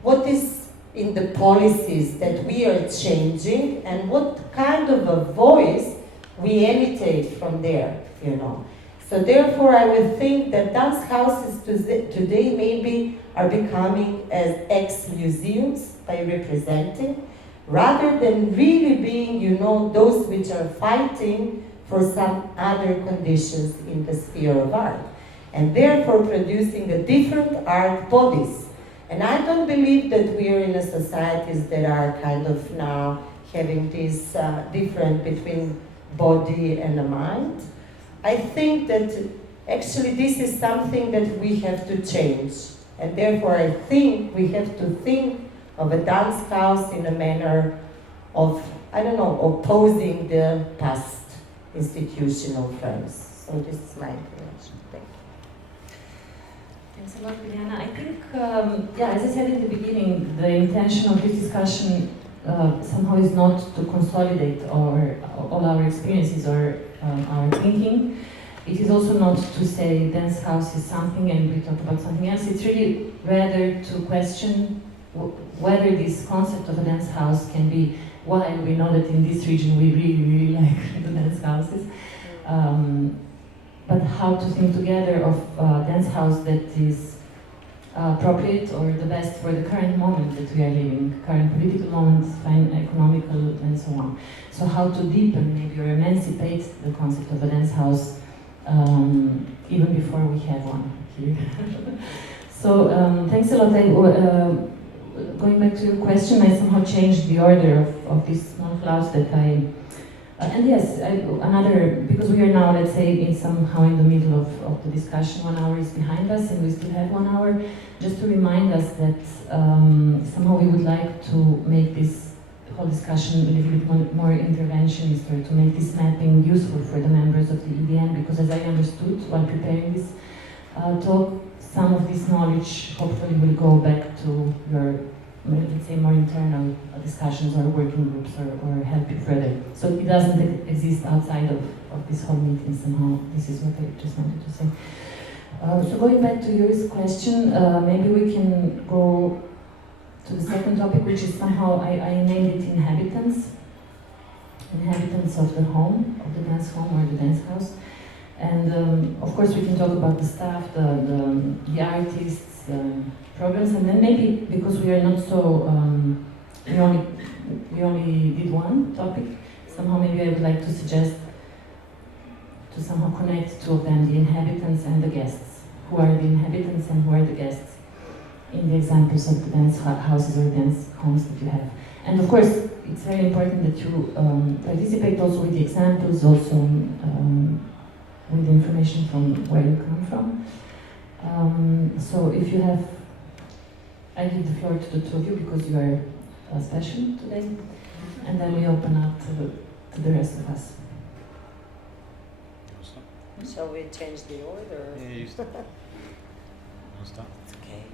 What is in the policies that we are changing, and what kind of a voice we imitate from there, you know? So therefore, I would think that dance houses today maybe are becoming as ex-museums by representing, rather than really being, you know, those which are fighting for some other conditions in the sphere of art, and therefore producing a different art bodies. And I don't believe that we are in a societies that are kind of now having this difference between body and the mind. I think that actually this is something that we have to change. And therefore I think we have to think of a dance house in a manner of, I don't know, opposing the past institutional frames. So this is my explanation. Thank you. Thanks a lot, Biljana. I think, as I said in the beginning, the intention of this discussion somehow is not to consolidate all our experiences or our thinking. It is also not to say dance house is something and we talk about something else. It's really rather to question whether this concept of a dance house can be while we know that in this region we really like the dance houses. But how to think together of a dance house that is appropriate or the best for the current moment that we are living, current political moments, economical, and so on. So how to deepen maybe or emancipate the concept of a dance house even before we have one here. So thanks a lot. Going back to your question, I somehow changed the order of these small clouds that and yes, because we are now, let's say, somehow in the middle of the discussion. 1 hour is behind us and we still have 1 hour, just to remind us that somehow we would like to make this whole discussion a little bit more interventionist, or to make this mapping useful for the members of the EDN, because as I understood while preparing this talk, some of this knowledge hopefully will go back to your, let's say, more internal discussions or working groups, or help you further. So it doesn't exist outside of this whole meeting somehow. This is what I just wanted to say. So going back to your question, maybe we can go to the second topic, which is somehow, I named it inhabitants. Inhabitants of the home, of the dance home or the dance house. And of course we can talk about the staff, the artists, programs, and then maybe, because we are not so, we only did one topic, somehow maybe I would like to suggest to somehow connect two of them, the inhabitants and the guests. Who are the inhabitants and who are the guests in the examples of the dance houses or dance homes that you have. And of course, it's very important that you participate also with the examples, also with the information from where you come from. So if you have, I give the floor to the two of you because you are special today, and then we open up to the rest of us. Shall we change the order? Yeah, you start. I'll start. Okay.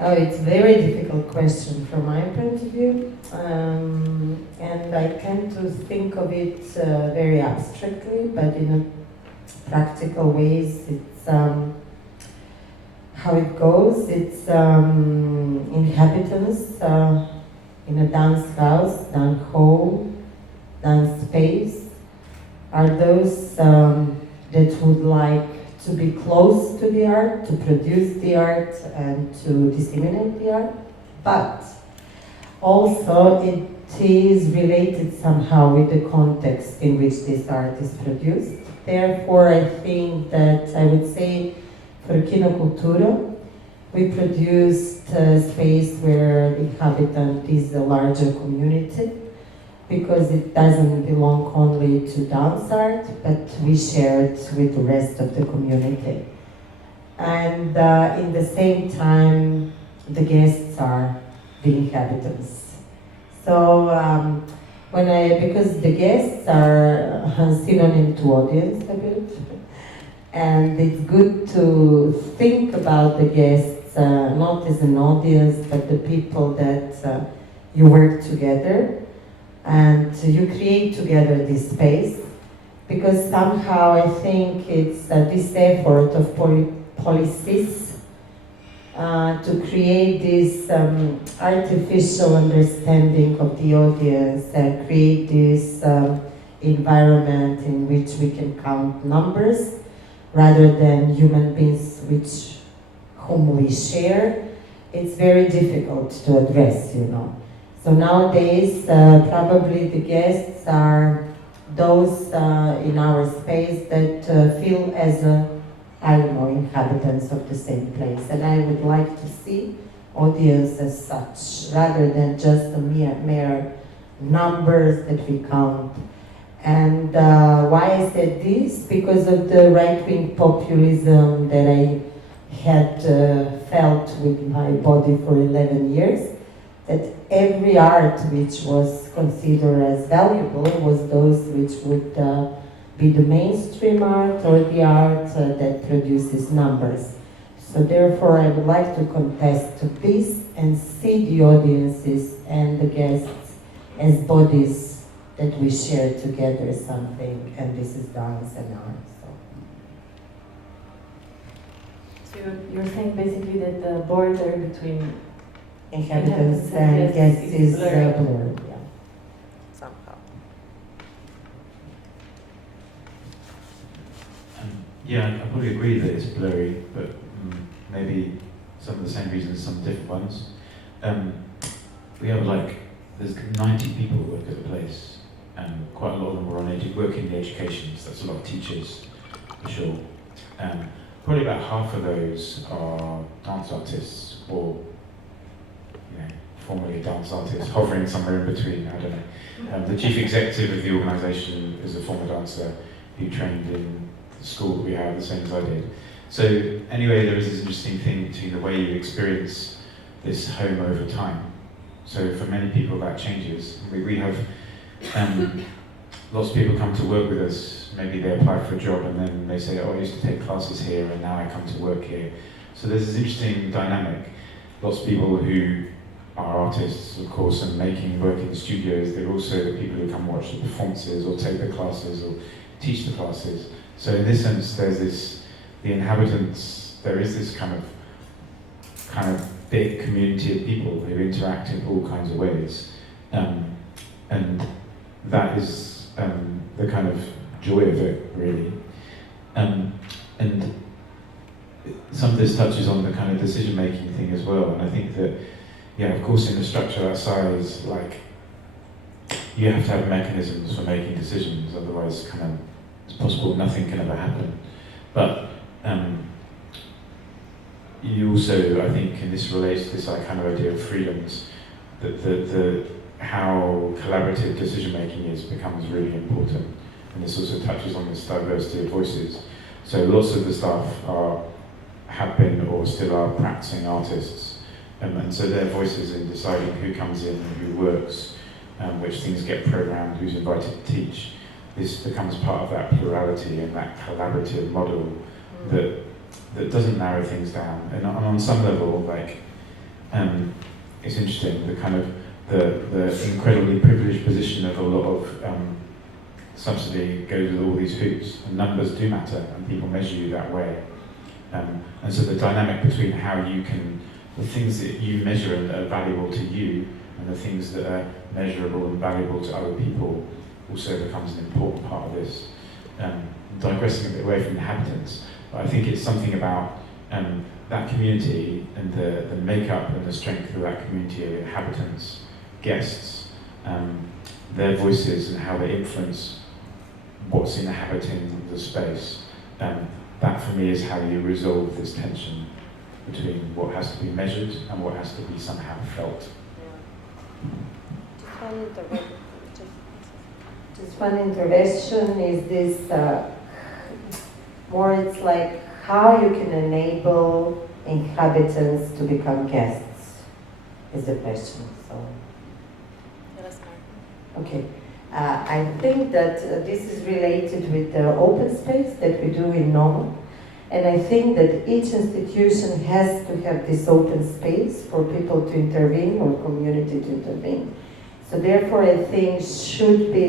Oh, it's a very difficult question from my point of view, and I tend to think of it very abstractly, but in a practical ways. It's how it goes. It's inhabitants in a dance house, dance hall, dance space are those that would like to be close to the art, to produce the art, and to disseminate the art, but also it is related somehow with the context in which this art is produced. Therefore, I think that I would say for 𝐏𝐚𝐫𝐭𝐢𝐜𝐢𝐸, we produced a space where the inhabitant is a larger community, because it doesn't belong only to dance art, but we share it with the rest of the community. And in the same time, the guests are the inhabitants. So because the guests are a synonym to audience a bit, and it's good to think about the guests not as an audience, but the people that you work together. And you create together this space, because somehow I think it's this effort of policies to create this artificial understanding of the audience and create this environment in which we can count numbers rather than human beings whom we share. It's very difficult to address, you know. So nowadays, probably the guests are those in our space that feel as inhabitants of the same place. And I would like to see audience as such, rather than just the mere numbers that we count. And why I said this? Because of the right-wing populism that I had felt with my body for 11 years. That every art which was considered as valuable was those which would be the mainstream art, or the art that produces numbers. So therefore I would like to contest this and see the audiences and the guests as bodies that we share together something, and this is dance and art. So you're saying basically that the border between inhabitants and guests is blurred. Yeah. Somehow. Yeah, I probably agree that it's blurry, but maybe some of the same reasons, some different ones. We have there's 90 people who work at the place, and quite a lot of them were work in the education, so that's a lot of teachers, for sure. Probably about half of those are dance artists, or formerly a dance artist, hovering somewhere in between, I don't know. The chief executive of the organisation is a former dancer who trained in the school that we have, the same as I did. So anyway, there is this interesting thing between the way you experience this home over time. So for many people that changes. We have lots of people come to work with us. Maybe they apply for a job and then they say, oh, I used to take classes here and now I come to work here. So there's this interesting dynamic. Lots of people who are artists, of course, and work in studios. They're also the people who come watch the performances or take the classes or teach the classes. So in this sense, there's the inhabitants, there is this kind of big community of people who interact in all kinds of ways. And that is the kind of joy of it, really. And some of this touches on the kind of decision-making thing as well. And I think that, of course, in a structure that size, you have to have mechanisms for making decisions, otherwise it's possible nothing can ever happen. But you also, I think, and this relates to this kind of idea of freedoms, that how collaborative decision-making becomes really important. And this also touches on this diversity of voices. So lots of the staff have been or still are practicing artists. And so their voices in deciding who comes in and who works, which things get programmed, who's invited to teach, this becomes part of that plurality and that collaborative model that doesn't narrow things down. And on some level, it's interesting, the incredibly privileged position of a lot of subsidy goes with all these hoops, and numbers do matter, and people measure you that way. And so the dynamic between how you can, the things that you measure and that are valuable to you, and the things that are measurable and valuable to other people also becomes an important part of this. Digressing a bit away from inhabitants, but I think it's something about that community and the makeup and the strength of that community of inhabitants, guests, their voices and how they influence what's inhabiting the space. That for me is how you resolve this tension between what has to be measured and what has to be somehow felt. Just one intervention is this more, it's like how you can enable inhabitants to become guests is the question. So, okay. I think that this is related with the open space that we do in Nomad. And I think that each institution has to have this open space for people to intervene or community to intervene. So therefore I think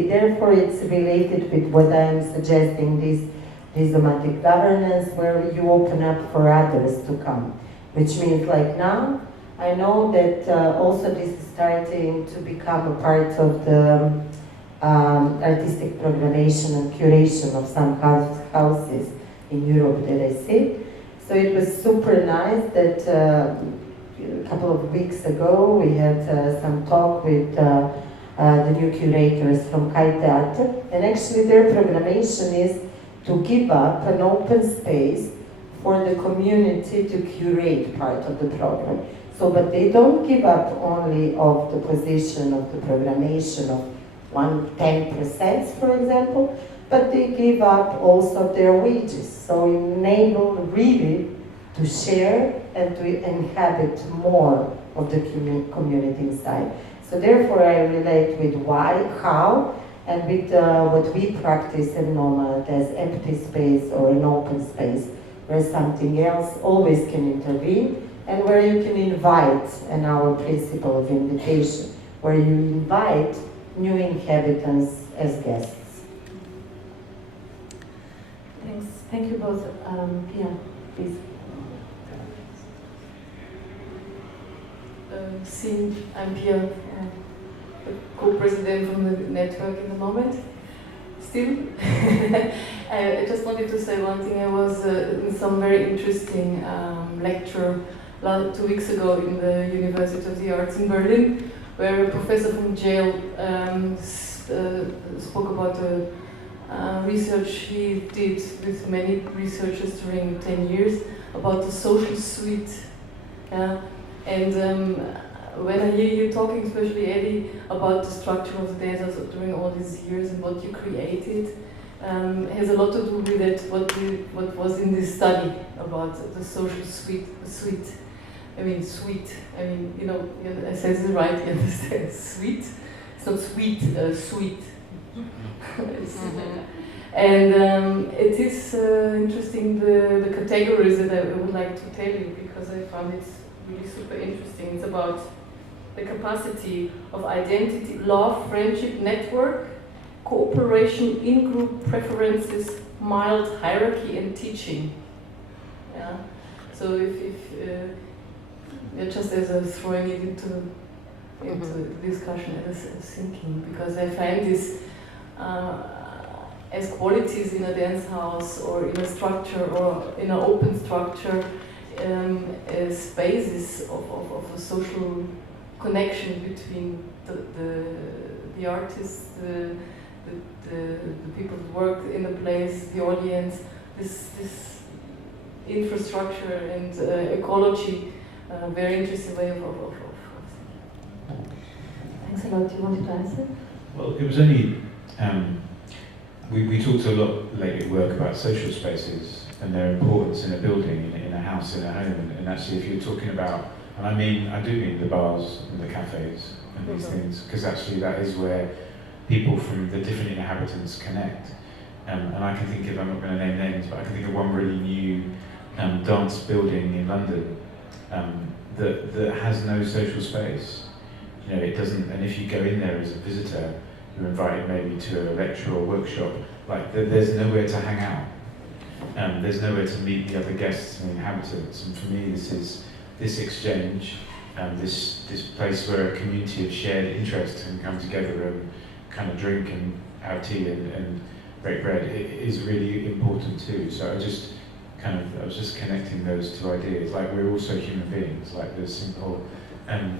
therefore it's related with what I'm suggesting, this rhizomatic governance, where you open up for others to come. Which means now, I know that also this is starting to become a part of the artistic programmation and curation of some houses in Europe that I see. So it was super nice that a couple of weeks ago we had some talk with the new curators from 𝐏𝐸𝐬𝐚𝐧𝐿, and actually their programmation is to give up an open space for the community to curate part of the program. So, but they don't give up only of the position of the programmation of 10%, for example, but they give up also their wages. So enable really to share and to inhabit more of the community inside. So therefore I relate with why, how, and with what we practice in Nomad as empty space or an open space, where something else always can intervene, and where you can invite, and our principle of invitation, where you invite new inhabitants as guests. Thanks. Thank you both. Pia, please. scene. I'm here, co-president from the network in the moment. Still, I just wanted to say one thing. I was in some very interesting lecture 2 weeks ago in the University of the Arts in Berlin, where a professor from jail spoke about the research he did with many researchers during 10 years about the social suite. Yeah? And when I hear you talking, especially Eddie, about the structure of the dance house during all these years and what you created, has a lot to do with it, what was in this study about the social suite. I mean, sweet. I mean, you know, I say it right, you understand? Sweet. It's not sweet, sweet. And it is interesting, the categories that I would like to tell you, because I found it really super interesting. It's about the capacity of identity, love, friendship, network, cooperation, in-group preferences, mild hierarchy, and teaching. Yeah. So just as I was throwing it into the discussion, I was thinking, because I find this as qualities in a dance house or in a structure or in an open structure, as basis of a social connection between the artists, the people who work in the place, the audience, this infrastructure and ecology, very interesting way of Thanks a lot. You wanted to answer? Well, it was only, we talked a lot lately at work about social spaces and their importance in a building, in a house, in a home, and actually if you're talking about, and I do mean the bars and the cafes and these things, because actually that is where people from the different inhabitants connect. And I can think of, I'm not going to name names, but I can think of one really new dance building in London that has no social space. You know, it doesn't, and if you go in there as a visitor, you're invited maybe to a lecture or workshop, like there's nowhere to hang out. There's nowhere to meet the other guests and inhabitants. And for me, this exchange, this place where a community of shared interests can come together and kind of drink and have tea and break bread, it is really important too. So I was just connecting those two ideas. Like, we're also human beings. Like, the simple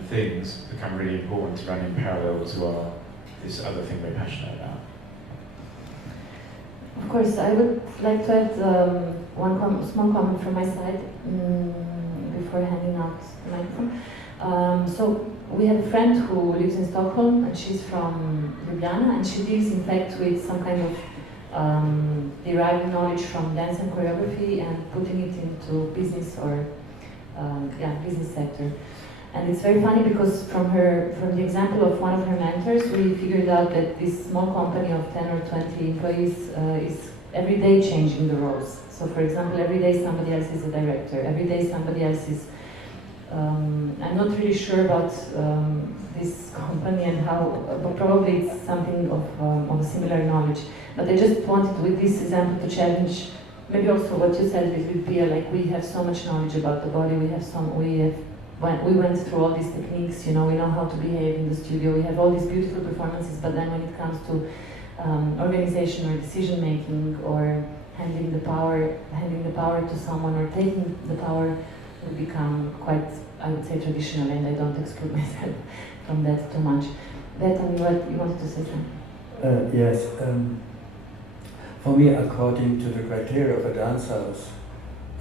things become really important to run in parallel to this other thing we're passionate about. Of course, I would like to add one small comment from my side before handing out the microphone. So we have a friend who lives in Stockholm, and she's from Biljana, and she deals in fact with some kind of deriving knowledge from dance and choreography and putting it into business or business sector. And it's very funny because from the example of one of her mentors, we figured out that this small company of 10 or 20 employees is every day changing the roles. So for example, every day somebody else is a director, every day somebody else is, I'm not really sure about this company and how, but probably it's something of a similar knowledge. But I just wanted with this example to challenge, maybe also what you said with Pia, like we have so much knowledge about the body, we went through all these techniques, you know, we know how to behave in the studio, we have all these beautiful performances, but then when it comes to organization or decision making or handing the power to someone or taking the power, we become quite, I would say, traditional, and I don't exclude myself from that too much. Bethany, what you wanted to say something? Yes. For me, according to the criteria of a dance house,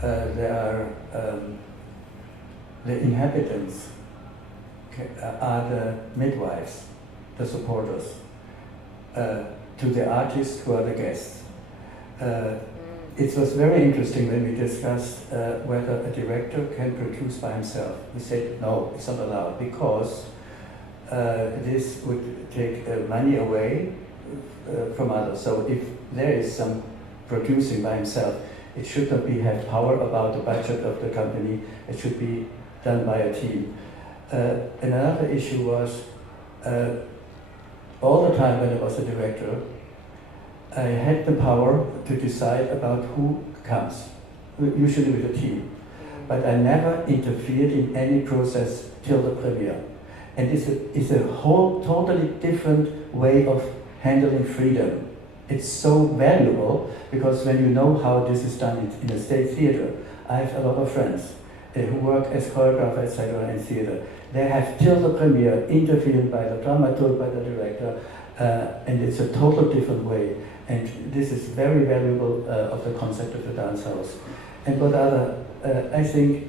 there are the inhabitants are the midwives, the supporters, to the artists who are the guests. It was very interesting when we discussed whether a director can produce by himself. We said, no, it's not allowed, because this would take money away from others. So if there is some producing by himself, it should not have power about the budget of the company. It should be done by a team. Another issue was, all the time when I was a director, I had the power to decide about who comes, usually with a team. But I never interfered in any process till the premiere. And it's a whole totally different way of handling freedom. It's so valuable because when you know how this is done in a state theater, I have a lot of friends who work as choreographer, etc. in theater. They have till the premiere interviewed by the dramaturg, by the director, and it's a total different way. And this is very valuable of the concept of the dance house. And what other, I think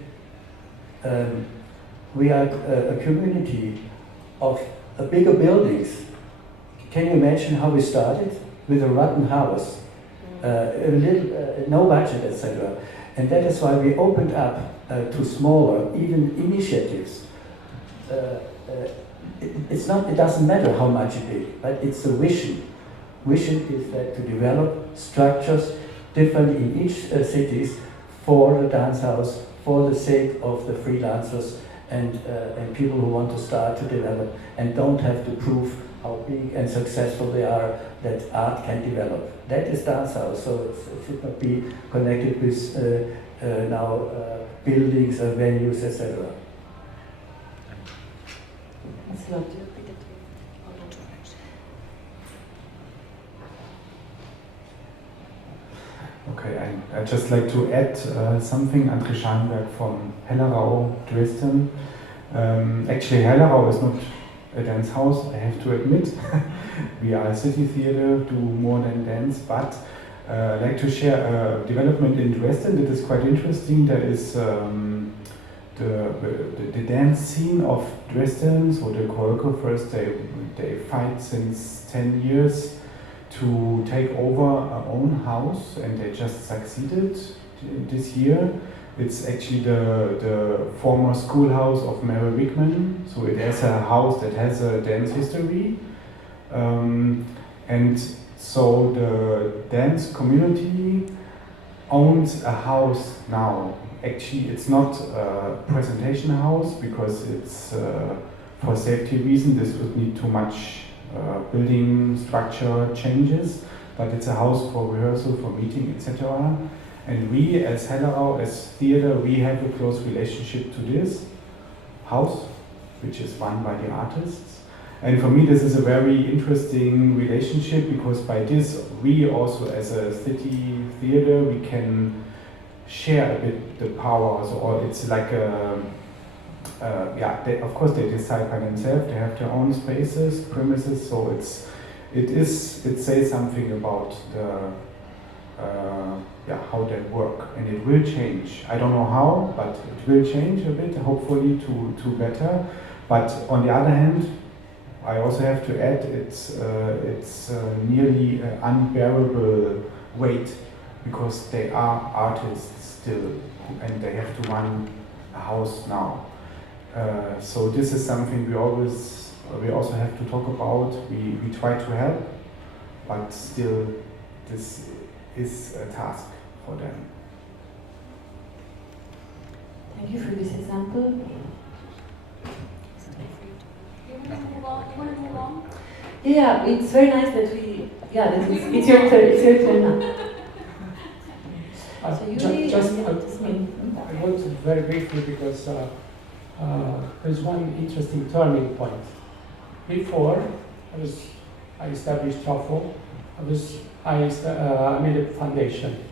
we are a community of bigger buildings. Can you imagine how we started? With a rotten house, no budget, etc. And that is why we opened up to smaller, even initiatives. It doesn't matter how much it is, but it's a vision. Vision is that to develop structures different in each cities for the dance house, for the sake of the freelancers and people who want to start to develop and don't have to prove how big and successful they are, that art can develop. That is dance house, so it should not be connected with buildings or venues, etc. Thanks a lot. Okay, I'd just like to add something. André Schanberg from Hellerau, Dresden. Actually, Hellerau is not a dance house, I have to admit. We are a city theater, do more than dance, but I'd like to share a development in Dresden that is quite interesting. There is the dance scene of Dresden, so the choreographers, they fight since 10 years to take over our own house, and they just succeeded this year. It's actually the former schoolhouse of Mary Wigman, so it has a house that has a dance history. And so the dance community owns a house now. Actually, it's not a presentation house because it's for safety reasons. This would need too much building structure changes, but it's a house for rehearsal, for meeting, etc. And we, as Hellerau, as theater, we have a close relationship to this house, which is run by the artists. And for me, this is a very interesting relationship because by this, we also, as a city theater, we can share a bit the power. So it's like of course they decide by themselves. They have their own spaces, premises. So it says something about the how they work, and it will change. I don't know how, but it will change a bit, hopefully to better. But on the other hand, I also have to add it's nearly an unbearable weight because they are artists still, and they have to run a house now. So this is something we also have to talk about. We try to help, but still this is a task for them. Thank you for this example. You want to move on? Yeah, it's very nice that we. Yeah, it's your turn. It's your turn now. I want to very briefly because there's one interesting turning point. Before I established Trafo, I made a foundation,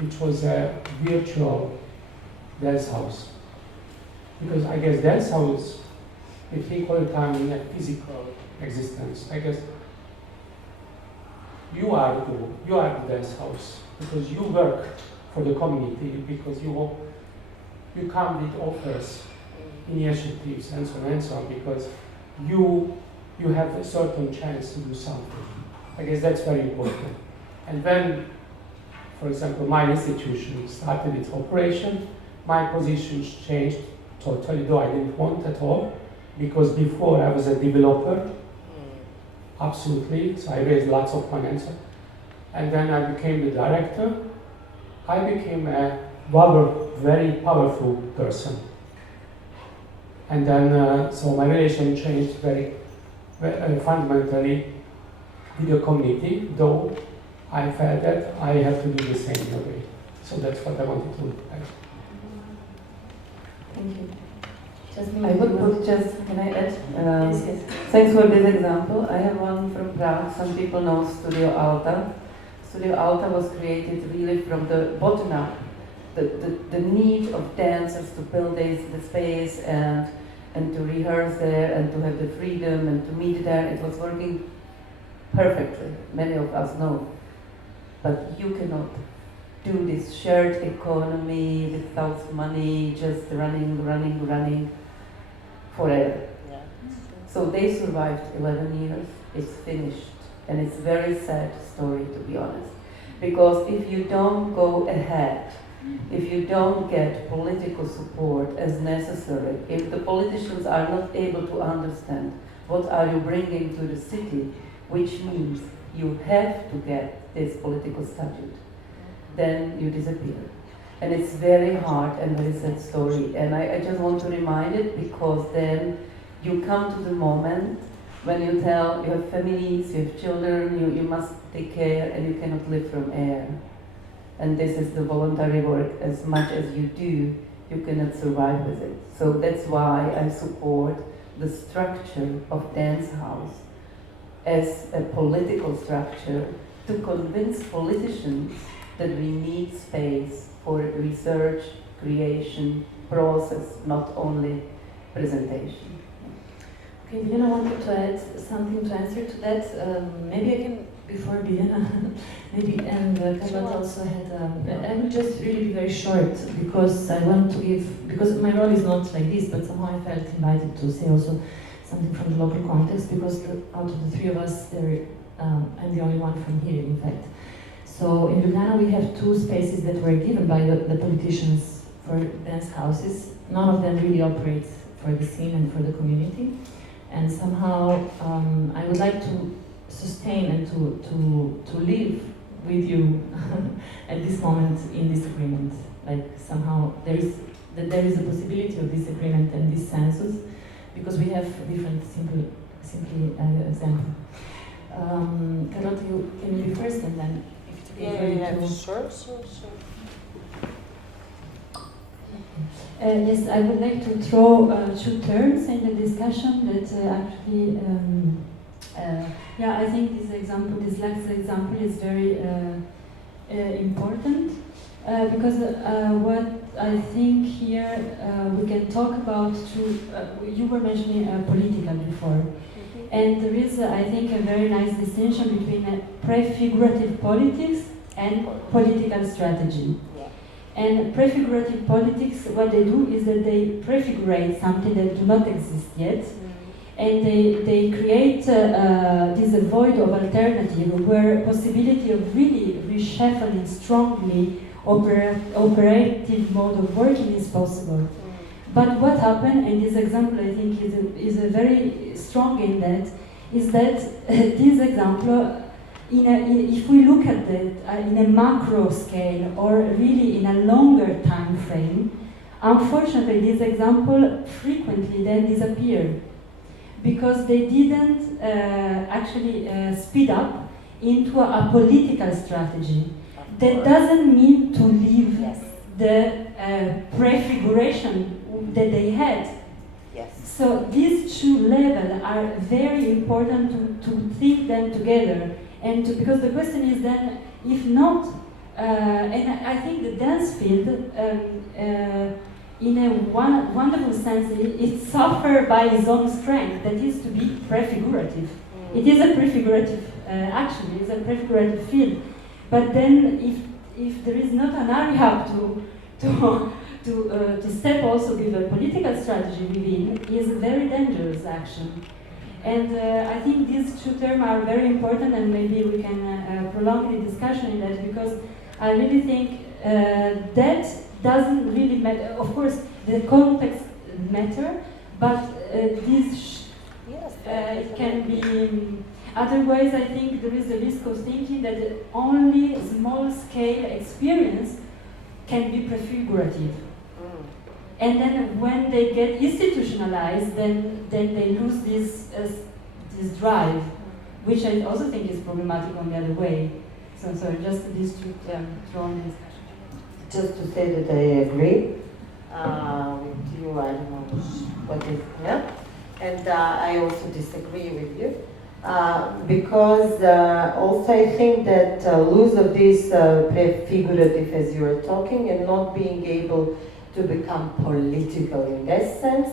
which was a virtual dance house. Because I guess dance house, we think all the time in a physical existence. I guess you are the dance house because you work for the community, because you come with offers, initiatives, and so on and so on, because you have a certain chance to do something. I guess that's very important. And when, for example, my institution started its operation, my positions changed totally, though I didn't want at all, because before I was a developer, absolutely, so I raised lots of money, and then I became the director. I became a very powerful person. And then, so my relation changed very fundamentally with the community, though I felt that I have to do the same in a way. So that's what I wanted to add. Thank you. I would just Can I add? Yes, yes. Thanks for this example. I have one from Prague. Some people know Studio Alta. Studio Alta was created really from the bottom up. The need of dancers to build the space and to rehearse there and to have the freedom and to meet there. It was working perfectly. Many of us know. But you cannot do this shared economy without money, just running forever. Yeah. So they survived 11 years, it's finished. And it's a very sad story, to be honest. Because if you don't go ahead, if you don't get political support as necessary, if the politicians are not able to understand what are you bringing to the city, which means you have to get this political statute, then you disappear. And it's very hard and very sad story. And I just want to remind it because then you come to the moment when you tell you have families, you have children, you must take care and you cannot live from air. And this is the voluntary work. As much as you do, you cannot survive with it. So that's why I support the structure of dance house as a political structure to convince politicians that we need space for research, creation, process, not only presentation. Okay, Biljana wanted to add something to answer to that. Maybe I can, before Biljana, maybe, and Carlota also had, I will just really be very short because I want to give, because my role is not like this, but somehow I felt invited to say also something from the local context because out of the three of us, I'm the only one from here, in fact. So in Ljubljana we have two spaces that were given by the politicians for dance houses. None of them really operates for the scene and for the community. And somehow I would like to sustain and to live with you at this moment in disagreement. Like somehow there is a possibility of disagreement and dissensus because we have different simply examples. Carlota, can you be first and then Sure. Yes, I would like to throw two terms in the discussion that actually, I think this last example is very important because what I think here we can talk about you were mentioning political before. And there is, I think, a very nice distinction between prefigurative politics and political strategy. Yeah. And prefigurative politics, what they do is that they prefigurate something that do not exist yet, and they create this void of alternative where possibility of really reshuffling strongly operative mode of working is possible. But what happened, and this example I think is a very strong in that, is that this example, if we look at it in a macro scale or really in a longer time frame, unfortunately this example frequently then disappeared because they didn't actually speed up into a political strategy. That doesn't mean to leave the prefiguration that they had. Yes. So these two levels are very important to think them together, and because the question is then, if not, and I think the dance field, in a wonderful sense, it suffers by its own strength, that is to be prefigurative. It is a prefigurative action, it is a prefigurative field. But then, if there is not an area to step also with a political strategy within, is a very dangerous action. And I think these two terms are very important, and maybe we can prolong the discussion in that, because I really think that doesn't really matter. Of course, the context matter, but this it can be. Otherwise, I think there is a risk of thinking that only small-scale experience can be prefigurative. And then when they get institutionalized, then they lose this drive, which I also think is problematic on the other way. So just these two thrown in discussion. Just to say that I agree with you, I don't know what is, I also disagree with you. Because also I think that lose of this prefigurative as you were talking and not being able to become political in that sense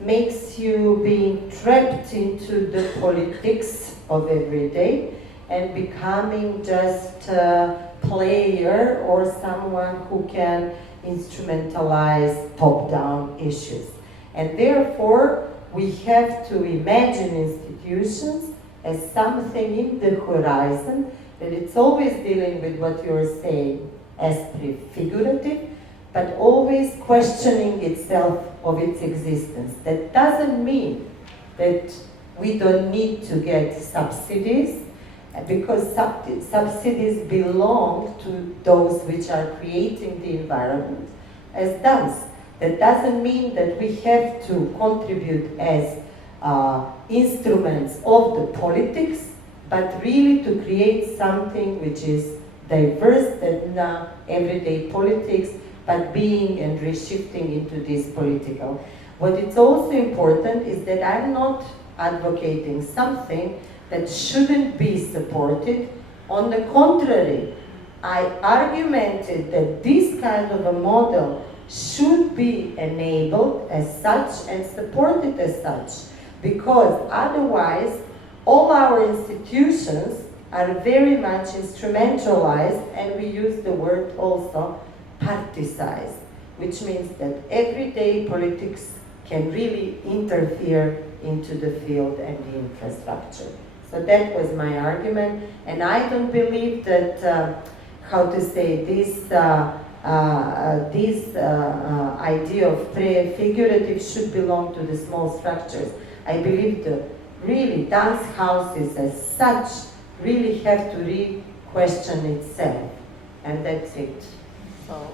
makes you being trapped into the politics of every day and becoming just a player or someone who can instrumentalize top-down issues. And therefore, we have to imagine institutions as something in the horizon, that it's always dealing with what you're saying as prefigurative, but always questioning itself of its existence. That doesn't mean that we don't need to get subsidies, because subsidies belong to those which are creating the environment as dance. That doesn't mean that we have to contribute as instruments of the politics, but really to create something which is diverse than everyday politics, but being and reshifting into this political. What is also important is that I'm not advocating something that shouldn't be supported. On the contrary, I argumented that this kind of a model should be enabled as such and supported as such, because otherwise all our institutions are very much instrumentalized, and we use the word also particized, which means that everyday politics can really interfere into the field and the infrastructure. So that was my argument, and I don't believe that, this idea of prefigurative should belong to the small structures. I believe that really dance houses as such really have to re-question itself, and that's it. So,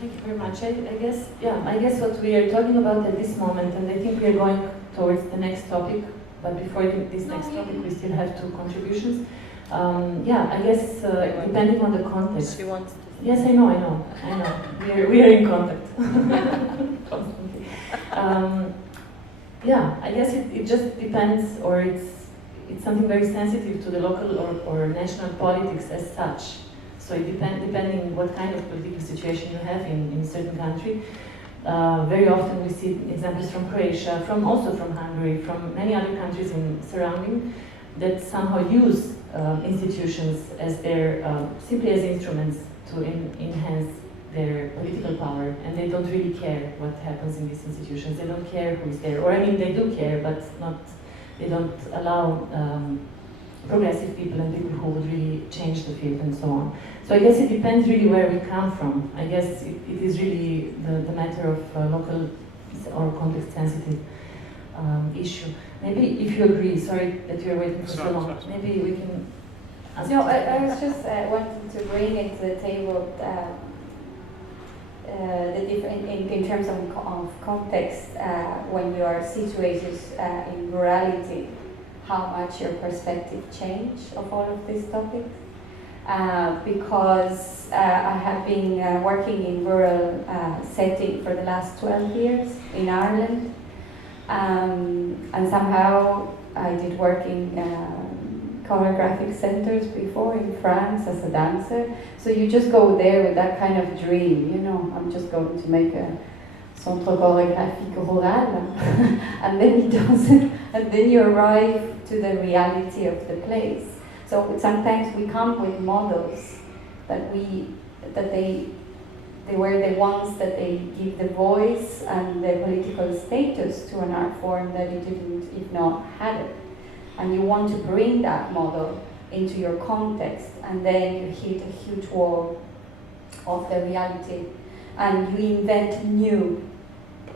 thank you very much. I guess what we are talking about at this moment, and I think we are going towards the next topic, but before this next topic, we still have two contributions. I guess depending on the context. She wants to. Yes, I know. We are in contact constantly. I guess it just depends, or it's something very sensitive to the local or national politics as such. So it depending what kind of political situation you have in a certain country. Very often we see examples from Croatia, also from Hungary, from many other countries in surrounding, that somehow use institutions as their simply as instruments to enhance their political power, and they don't really care what happens in these institutions. They don't care who's there, or I mean they do care, but they don't allow progressive people and people who would really change the field and so on. So I guess it depends really where we come from. I guess it is really the matter of local or context-sensitive issue. Maybe if you agree, sorry that you're waiting for so long, maybe we can ask. No, I was just wanting to bring into the table the different in terms of context when you are situated in rurality, how much your perspective change of all of these topics. Because I have been working in rural setting for the last 12 years in Ireland, and somehow I did work in choreographic centers before in France as a dancer. So you just go there with that kind of dream, I'm just going to make a centre 𝐏𝐚𝐫𝐭𝐢𝐜𝐚𝐴, and then it doesn't, and then you arrive to the reality of the place. So sometimes we come with models that they were the ones that they give the voice and the political status to an art form that it didn't, if not, had it. And you want to bring that model into your context, and then you hit a huge wall of the reality, and you invent new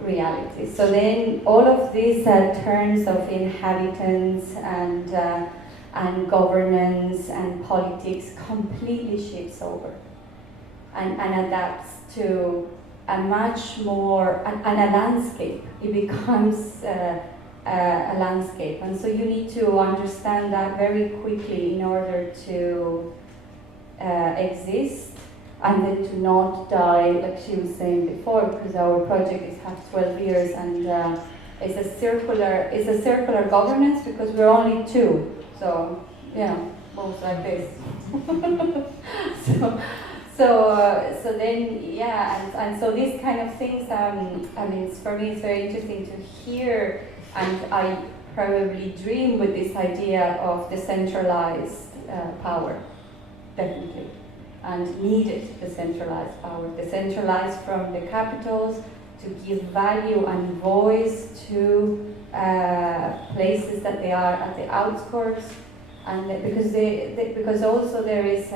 realities. So then all of these terms of inhabitants and governance and politics completely shifts over and adapts to a much more, and a landscape. It becomes a landscape, and so you need to understand that very quickly in order to exist, and then to not die, like she was saying before, because our project has 12 years, and it's a circular governance because we're only two. So moves like this. So then, yeah, and so these kind of things, I mean, for me, it's very interesting to hear, and I probably dream with this idea of decentralized power, definitely, and needed decentralized power, decentralized from the capitals to give value and voice to places that they are at the outskirts, and because also there is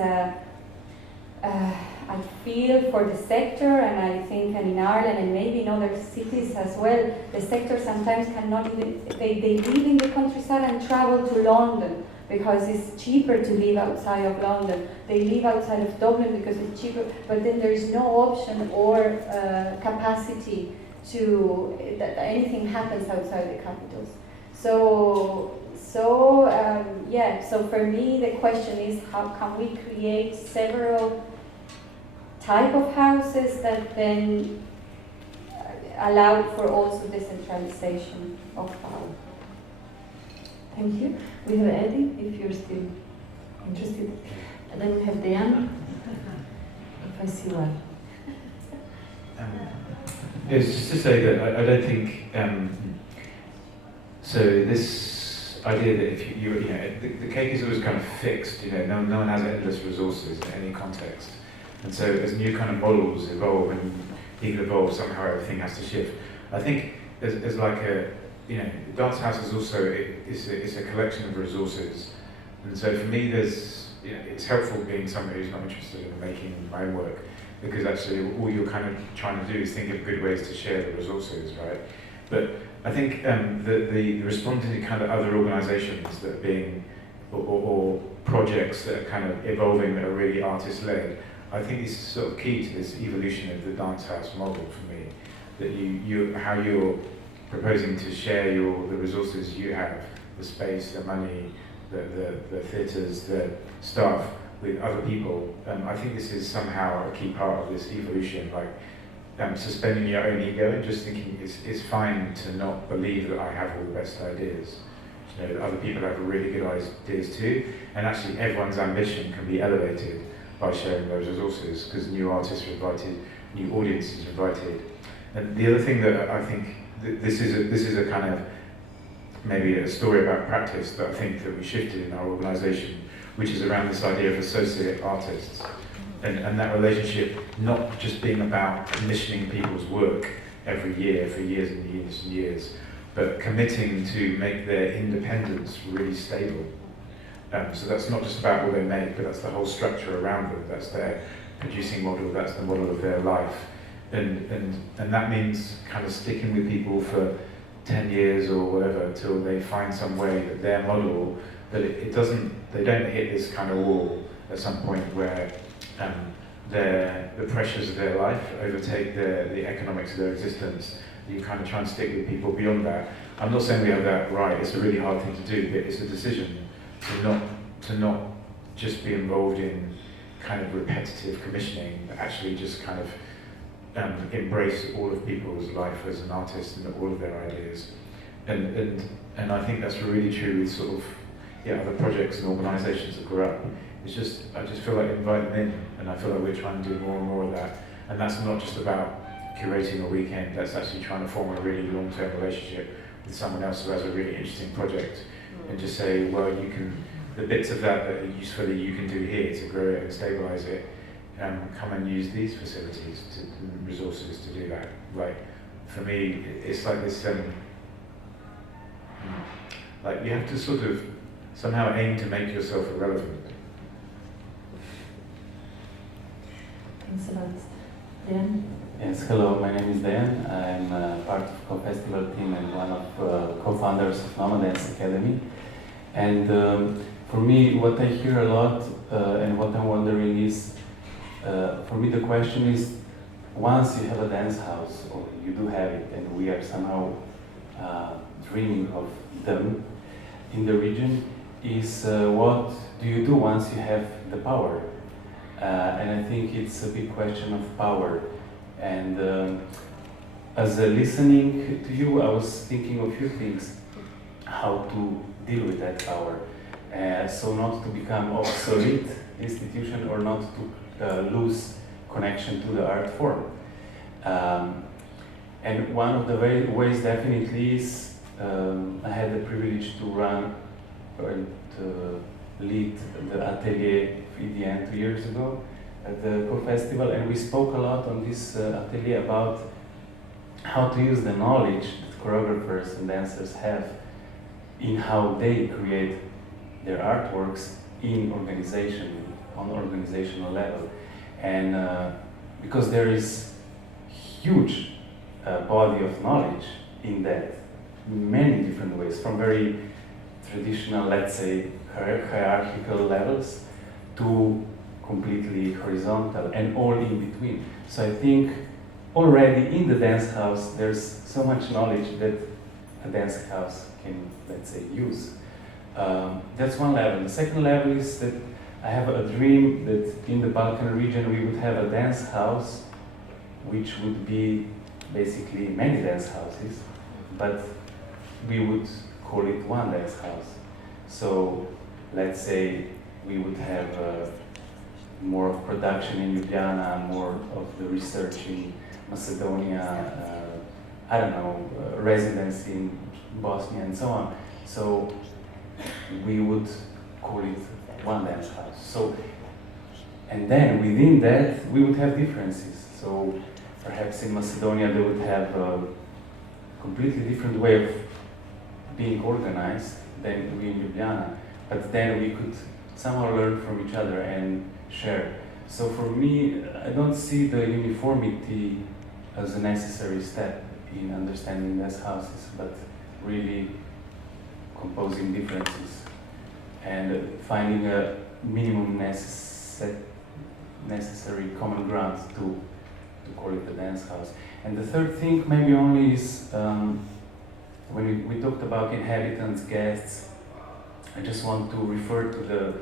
I feel for the sector, and I think in Ireland and maybe in other cities as well, the sector sometimes cannot even, they live in the countryside and travel to London because it's cheaper to live outside of London. They live outside of Dublin because it's cheaper, but then there is no option or capacity to that anything happens outside the capitals. So for me the question is, how can we create several type of houses that then allow for also decentralization of power. Thank you. We have Eddie, if you're still interested. And then we have Diana, if I see well. It's just to say that I don't think, so this idea that if you the cake is always kind of fixed, no one has endless resources in any context. And so as new kind of models evolve and people evolve, somehow everything has to shift. I think there's like a, dance house is also, it's a collection of resources. And so for me it's helpful being somebody who's not interested in making my own work, because actually all you're kind of trying to do is think of good ways to share the resources, right? But I think the responding to kind of other organisations that are being, or projects that are kind of evolving that are really artist-led, I think this is sort of key to this evolution of the dance house model for me. That how you're proposing to share the resources you have, the space, the money, the theatres, the staff with other people. I think this is somehow a key part of this evolution, like suspending your own ego and just thinking it's fine to not believe that I have all the best ideas. That other people have really good ideas too, and actually everyone's ambition can be elevated by sharing those resources, because new artists are invited, new audiences are invited. And the other thing that I think, this is a kind of, maybe a story about practice that I think that we shifted in our organisation, which is around this idea of associate artists. And that relationship not just being about commissioning people's work every year for years and years and years, but committing to make their independence really stable. So that's not just about what they make, but that's the whole structure around them. That's their producing model, that's the model of their life. And that means kind of sticking with people for 10 years or whatever till they find some way that their model, that they don't hit this kind of wall at some point where the pressures of their life overtake the economics of their existence. You kind of try and stick with people beyond that. I'm not saying we have that right, it's a really hard thing to do, but it's a decision to not just be involved in kind of repetitive commissioning, but actually just kind of embrace all of people's life as an artist and all of their ideas. And I think that's really true with sort of other projects and organisations that grow up. I just feel like invite them in, and I feel like we're trying to do more and more of that. And that's not just about curating a weekend, that's actually trying to form a really long-term relationship with someone else who has a really interesting project, and just say, well, the bits of that are useful that you can do here to grow it and stabilise it, come and use these facilities, resources to do that. Like, for me, it's like this, like you have to sort of somehow aim to make yourself irrelevant. Thanks a lot. Dan? Yes, hello, my name is Dan. I'm part of COFESTIVAL team and one of co-founders of Nomad Academy. And for me, what I hear a lot and what I'm wondering is, for me the question is, once you have a dance house, or you do have it, and we are somehow dreaming of them in the region, is what do you do once you have the power? And I think it's a big question of power. And as a listening to you, I was thinking of a few things, how to deal with that power. So not to become obsolete institution or not to lose connection to the art form. And one of the ways definitely is, I had the privilege to run and lead the atelier EDN 2 years ago at the COFESTIVAL, and we spoke a lot on this atelier about how to use the knowledge that choreographers and dancers have in how they create their artworks in organization, on organizational level. And because there is huge body of knowledge in that, many different ways, from very traditional, let's say, hierarchical levels to completely horizontal and all in between. So I think already in the dance house there's so much knowledge that a dance house can, let's say, use. That's one level. The second level is that I have a dream that in the Balkan region we would have a dance house which would be basically many dance houses, but we would call it one dance house. So let's say we would have more of production in Biljana, more of the research in Macedonia, I don't know, residency in Bosnia and so on. So we would call it one dance house. So, and then within that we would have differences. So perhaps in Macedonia they would have a completely different way of being organized than we in Ljubljana. But then we could somehow learn from each other and share. So for me, I don't see the uniformity as a necessary step in understanding dance houses, but really composing differences and finding a minimum necessary common ground to call it the dance house. And the third thing maybe only is when we talked about inhabitants, guests, I just want to refer to the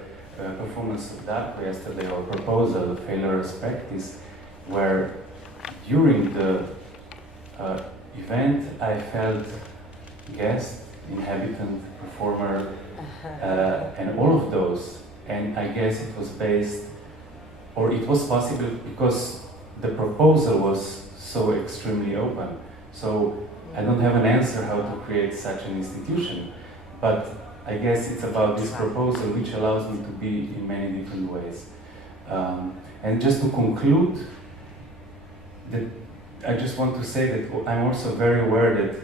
performance of Darko yesterday, or proposal of Failures Practice, where during the event I felt guest, inhabitant, performer, and all of those. And I guess it was based, or it was possible because the proposal was so extremely open. So I don't have an answer how to create such an institution, but I guess it's about this proposal which allows me to be in many different ways. And just to conclude, that I just want to say that I'm also very aware that,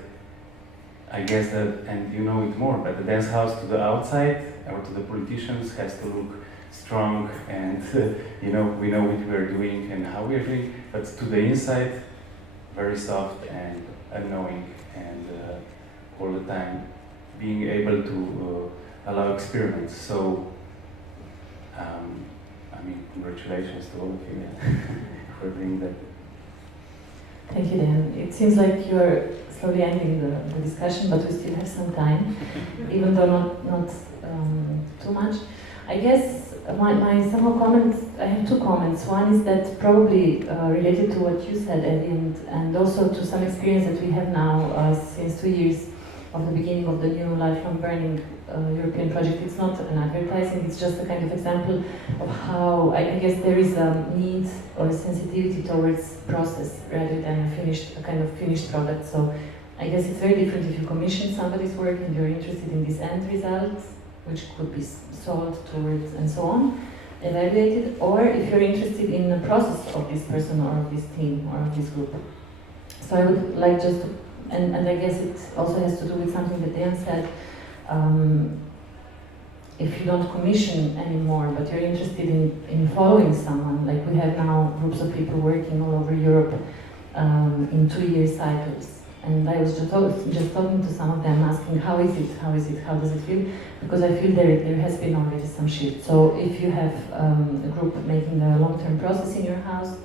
I guess that, and you know it more, but the dance house to the outside, or to the politicians, has to look strong and you know, we know what we are doing and how we are doing, but to the inside, very soft and unknowing, and all the time being able to allow experiments. So, I mean, congratulations to all of you for doing that. Thank you, Dan. It seems like you're slowly ending the discussion, but we still have some time, even though not too much. I guess my somehow comments, I have two comments. One is that probably related to what you said, Eddie, and also to some experience that we have now since 2 years of the beginning of the new Lifelong Burning European project. It's not an advertising, it's just a kind of example of how I guess there is a need or a sensitivity towards process rather than a kind of finished product. So I guess it's very different if you commission somebody's work and you're interested in this end result, which could be sold towards and so on, evaluated, or if you're interested in the process of this person or of this team or of this group. So I would like just to, and I guess it also has to do with something that Dan said, if you don't commission anymore, but you're interested in following someone, like we have now groups of people working all over Europe in 2-year cycles. And I was just talking to some of them, asking how is it, how does it feel? Because I feel there has been already some shift. So if you have a group making a long-term process in your house,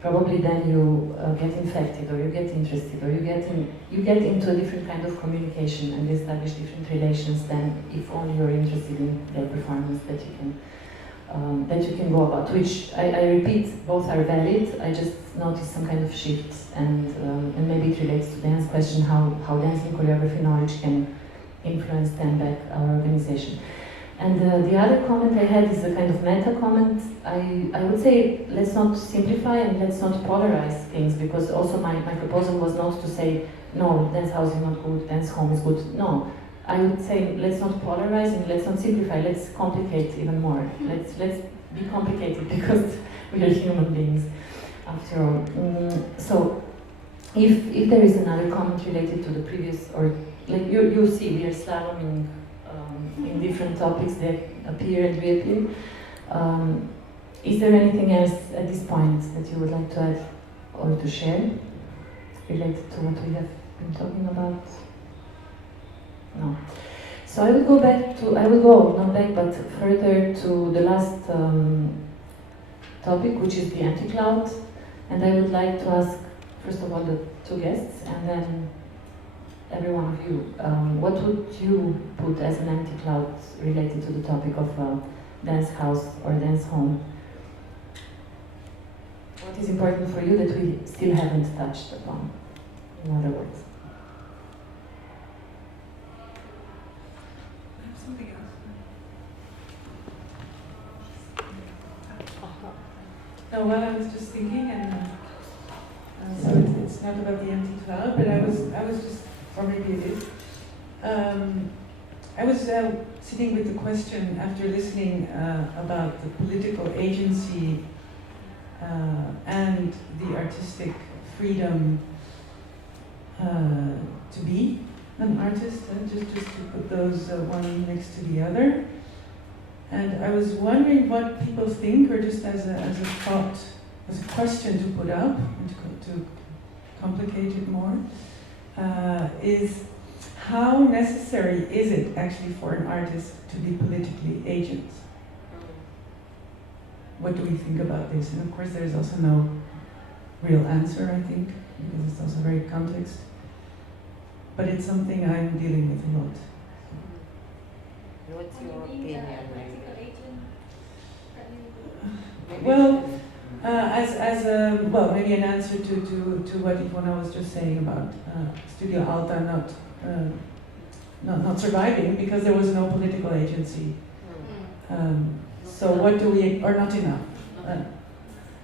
probably then you get infected, or you get interested, or you get into a different kind of communication and establish different relations than if only you're interested in their performance that you can go about. Which I repeat, both are valid. I just noticed some kind of shift, and maybe it it relates to Dan's question, how dancing choreography knowledge can influence then back our organization. And the other comment I had is a kind of meta comment. I would say let's not simplify and let's not polarize things, because also my proposal was not to say, no, dance house is not good, dance home is good. No, I would say let's not polarize and let's not simplify, let's complicate even more. Let's be complicated, because we are human beings after all. So if there is another comment related to the previous, or like you see, we are slaloming in different topics that appear and reappear. Is there anything else at this point that you would like to add or to share related to what we have been talking about? No. So I will go back to, not back, but further to the last topic, which is the anti-cloud. And I would like to ask, first of all, the two guests, and then every one of you, what would you put as an anti-cloud related to the topic of dance house or dance home? What is important for you that we still haven't touched upon, in other words? Something else. No, well, I was just thinking, and so it's not about the anti-cloud, but I was just, or maybe it is. I was sitting with the question after listening about the political agency and the artistic freedom to be an artist, just to put those one next to the other. And I was wondering what people think, or just as a thought, as a question to put up, and to complicate it more, is how necessary is it actually for an artist to be politically agent? What do we think about this? And of course there's also no real answer, I think, because it's also very context. But it's something I'm dealing with a lot. What's your opinion? Well, well, maybe an answer to what Ivona was just saying about Studio Alta not surviving because there was no political agency. So what do we, or not enough?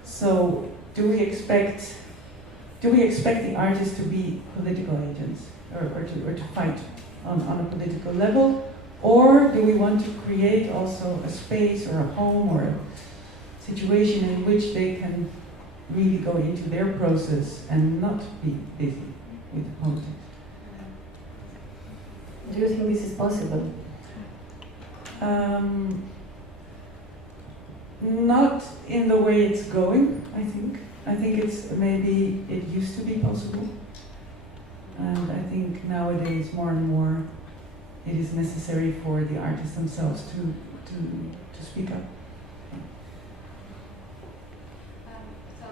So do we expect the artists to be political agents, or to fight on a political level? Or do we want to create also a space or a home or a situation in which they can really go into their process and not be busy with politics? Do you think this is possible? Not in the way it's going, I think. I think it's maybe it used to be possible. And I think nowadays more and more it is necessary for the artists themselves to speak up. So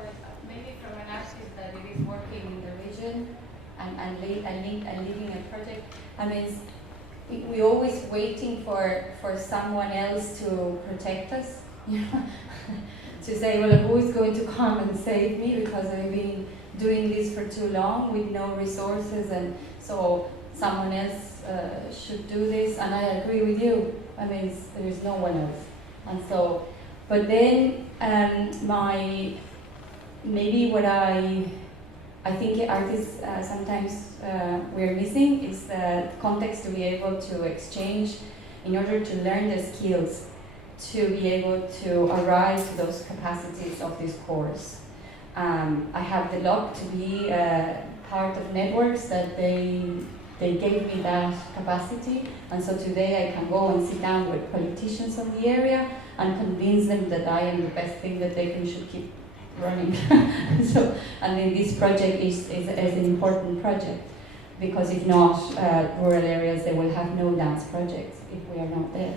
maybe from an artist that it is working in the region and leading a project, I mean, we're always waiting for someone else to protect us, you know, to say, well, who is going to come and save me because I've been doing this for too long with no resources, and so someone else should do this. And I agree with you. I mean, there is no one else, and so. But then maybe what I think artists sometimes we're missing is the context to be able to exchange in order to learn the skills to be able to arrive to those capacities of this course. I have the luck to be part of networks that they gave me that capacity, and so today I can go and sit down with politicians of the area and convince them that I am the best thing that they should keep running. So, and then this project is an important project, because if not, rural areas, they will have no dance projects if we are not there.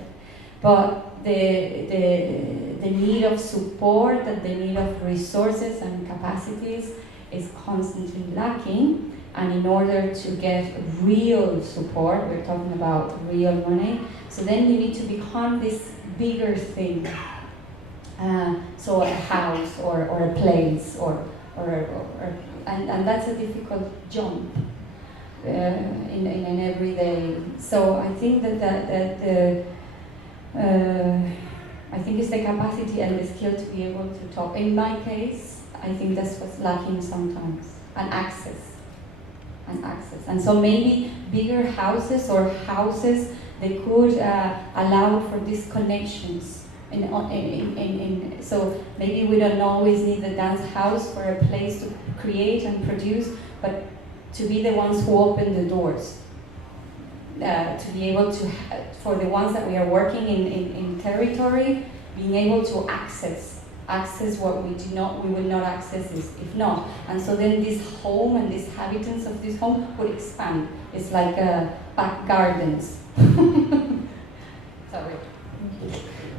But the need of support and the need of resources and capacities is constantly lacking. And in order to get real support, we're talking about real money, so then you need to become this bigger thing. So a house or a place or and that's a difficult jump in an everyday. So I think I think it's the capacity and the skill to be able to talk. In my case, I think that's what's lacking sometimes, and access. And so maybe bigger houses or houses, they could allow for these connections. So maybe we don't always need the dance house for a place to create and produce, but to be the ones who open the doors. To be able to, for the ones that we are working in territory, being able to access what we will not access if not. And so then this home and these inhabitants of this home would expand. It's like back gardens. Sorry.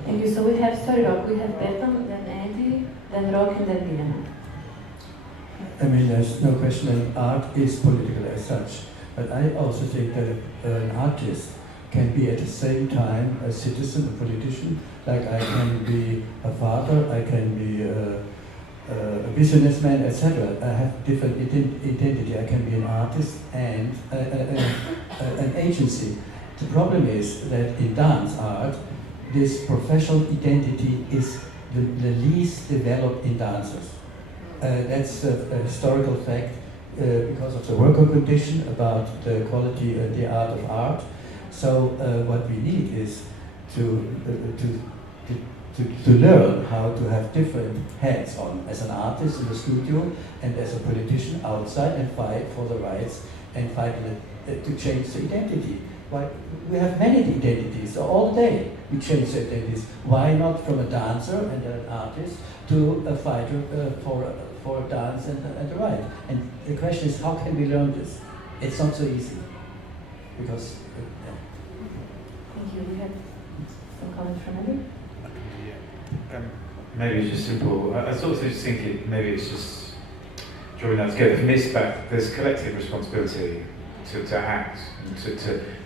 Thank you. So we have Rock, we have Bertam, then Andy, then Rock, and then Biljana. I mean, there's no question that art is political as such, but I also think that an artist can be at the same time a citizen, a politician. Like I can be a father, I can be a businessman, etc. I have different identity. I can be an artist and an agency. The problem is that in dance art, this professional identity is the least developed in dancers. That's a historical fact because of the worker condition about the quality and the art of art. So what we need is to learn how to have different hats on as an artist in the studio and as a politician outside and fight for the rights and fight to change the identity. Why, we have many identities all day. We change the identities. Why not from a dancer and an artist to a fighter for dance and the right? And the question is, how can we learn this? It's not so easy because. Thank you. We have some comments from Andy. Maybe it's just simple. I sort of just think maybe it's just drawing that together. For me, it's about this collective responsibility to act,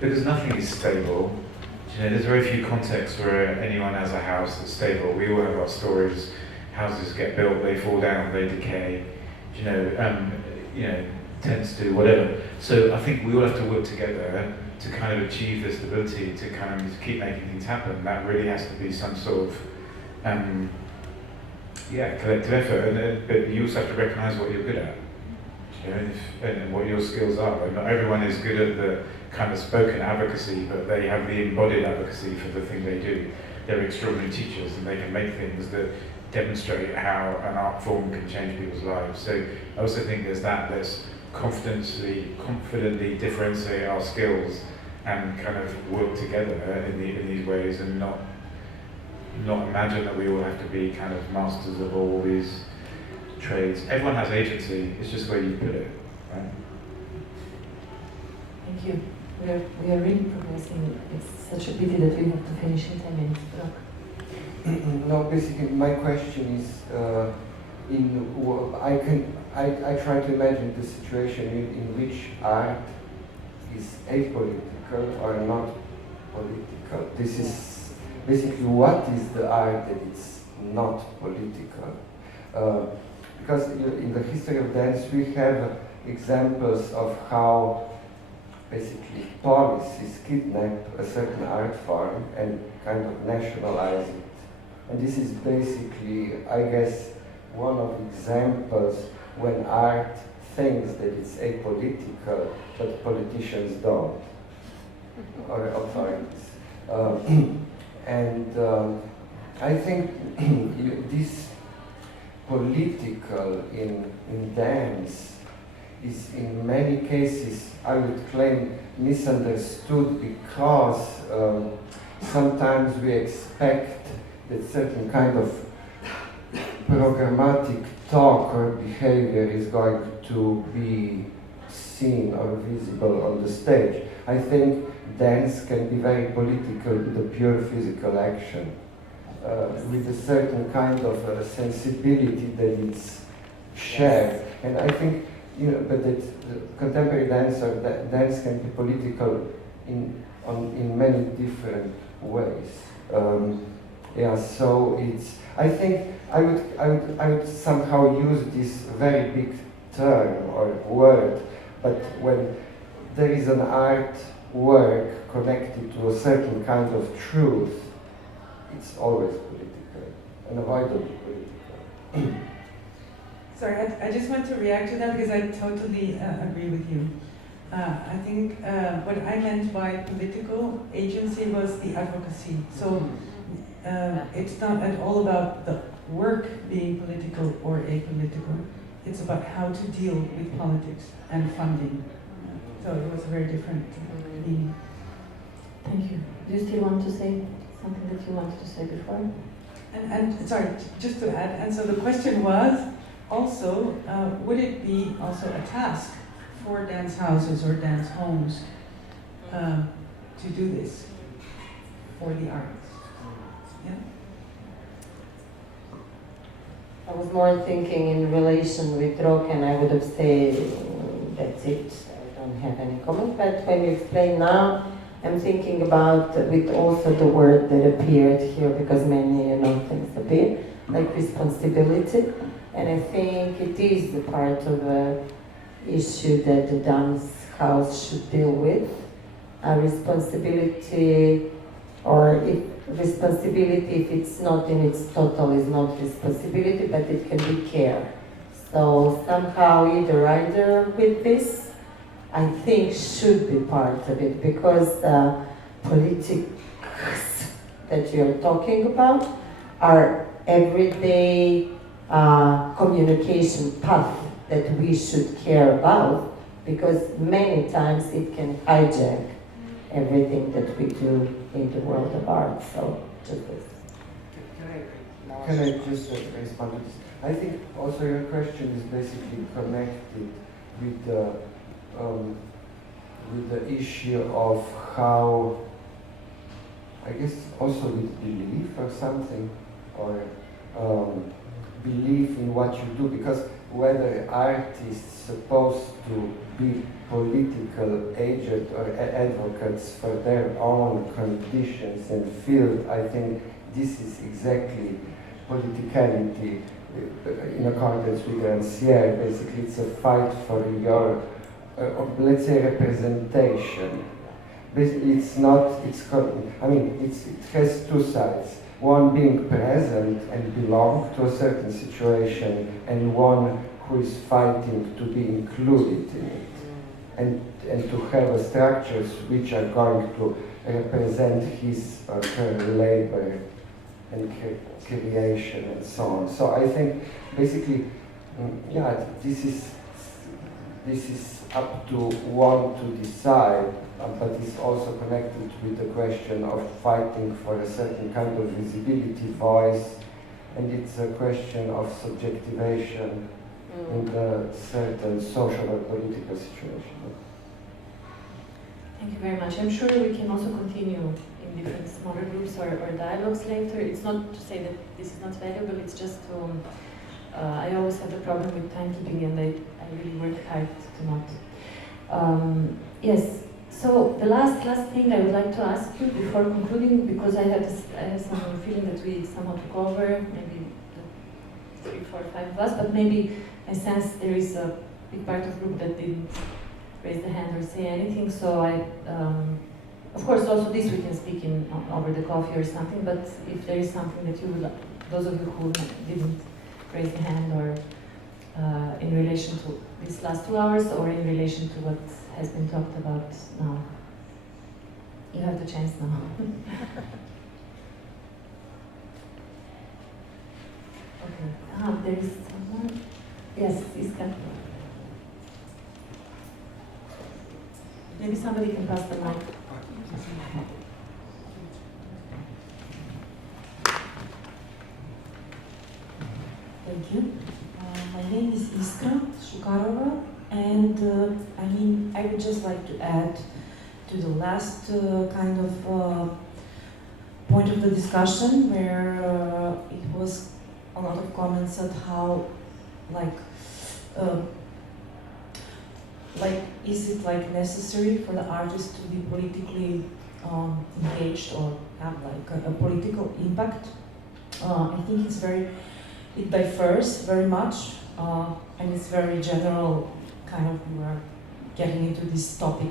because nothing is stable. You know, there's very few contexts where anyone has a house that's stable. We all have our stories. Houses get built, they fall down, they decay. Tends to do whatever. So I think we all have to work together to kind of achieve this stability, to kind of keep making things happen. That really has to be some sort of collective effort. But you also have to recognise what you're good at. And what your skills are. And not everyone is good at the kind of spoken advocacy, but they have the embodied advocacy for the thing they do. They're extraordinary teachers and they can make things that demonstrate how an art form can change people's lives. So I also think there's that, let's confidently differentiate our skills and kind of work together in these ways, and not imagine that we all have to be kind of masters of all these trades. Everyone has agency, it's just where you put it, right? Thank you. We are really progressing. It's such a pity that we have to finish in 10 minutes. No, basically my question is, I try to imagine the situation in which art is apolitical or not political. This is basically what is the art that it's not political. Because in the history of dance we have examples of how basically policies kidnap a certain art form and kind of nationalize it. And this is basically, I guess, one of examples when art thinks that it's apolitical, but politicians don't, or authorities. I think this political in dance is in many cases, I would claim, misunderstood, because sometimes we expect that certain kind of programmatic talk or behavior is going to be seen or visible on the stage. I think dance can be very political with a pure physical action, with a certain kind of sensibility that it's shared. And I think, but that contemporary dance or dance can be political in many different ways. So it's. I think I would somehow use this very big term or word, but when there is an art work connected to a certain kind of truth, it's always political, unavoidably political. Sorry, I just want to react to that because I totally agree with you. I think what I meant by political agency was the advocacy. So it's not at all about the work being political or apolitical. It's about how to deal with politics and funding. So it was a very different meaning. Thank you. Do you still want to say something that you wanted to say before? And sorry, just to add, and so the question was also, would it be also a task for dance houses or dance homes to do this for the arts? Yeah? I was more thinking in relation with rock, and I would have said that's it. I don't have any comment. But when you explain now, I'm thinking about with also the word that appeared here, because many things appear, like responsibility, and I think it is a part of a issue that the dance house should deal with. A responsibility, or if it's not in its total, is not responsibility, but it can be care. So somehow either with this, I think should be part of it, because politics that you're talking about are everyday communication path that we should care about, because many times it can hijack everything that we do in the world of art. So just this. Can I just respond to this? I think also your question is basically connected with the issue of how, I guess also with belief or something, or belief in what you do, because whether art is supposed to be political agents or advocates for their own conditions and field, I think this is exactly politicality in accordance with 𝐿𝐴𝐴. Basically, it's a fight for your, let's say, representation. Basically, it has two sides. One being present and belong to a certain situation, and one who is fighting to be included in it, and to have structures which are going to represent his or her labor and creation and so on. So I think basically, this is up to one to decide, but it's also connected with the question of fighting for a certain kind of visibility, voice, and it's a question of subjectivation in a certain social or political situation. Thank you very much. I'm sure we can also continue in different smaller groups or dialogues later. It's not to say that this is not valuable, it's just to, I always have a problem with timekeeping, and I really work hard to not. Yes, so the last thing I would like to ask you before concluding, because I have some feeling that we somehow took over, maybe the 3, 4, 5 of us, but maybe I sense there is a big part of the group that didn't raise the hand or say anything, so of course also this we can speak in over the coffee or something, but if there is something that you would, those of you who didn't raise the hand, or in relation to these last 2 hours, or in relation to what has been talked about now. You have the chance now. Okay. There is someone. Yes, Šiška. Maybe somebody can pass the mic. Thank you. My name is 𝐏𝐚𝐫𝐭𝐢𝐬𝐚𝐴, and I would just like to add to the last kind of point of the discussion, where it was a lot of comments at how, is it necessary for the artist to be politically engaged or have a political impact? I think it differs very much and it's very general, kind of, we're getting into this topic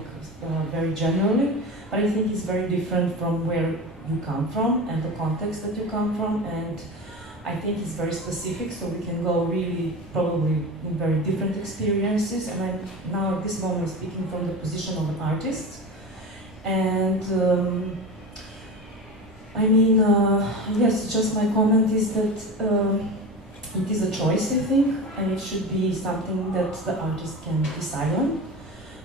very generally, but I think it's very different from where you come from and the context that you come from, and I think it's very specific, so we can go really probably in very different experiences, and I'm now at this moment speaking from the position of an artist, and I mean, yes, just my comment is that it is a choice, I think, and it should be something that the artist can decide on.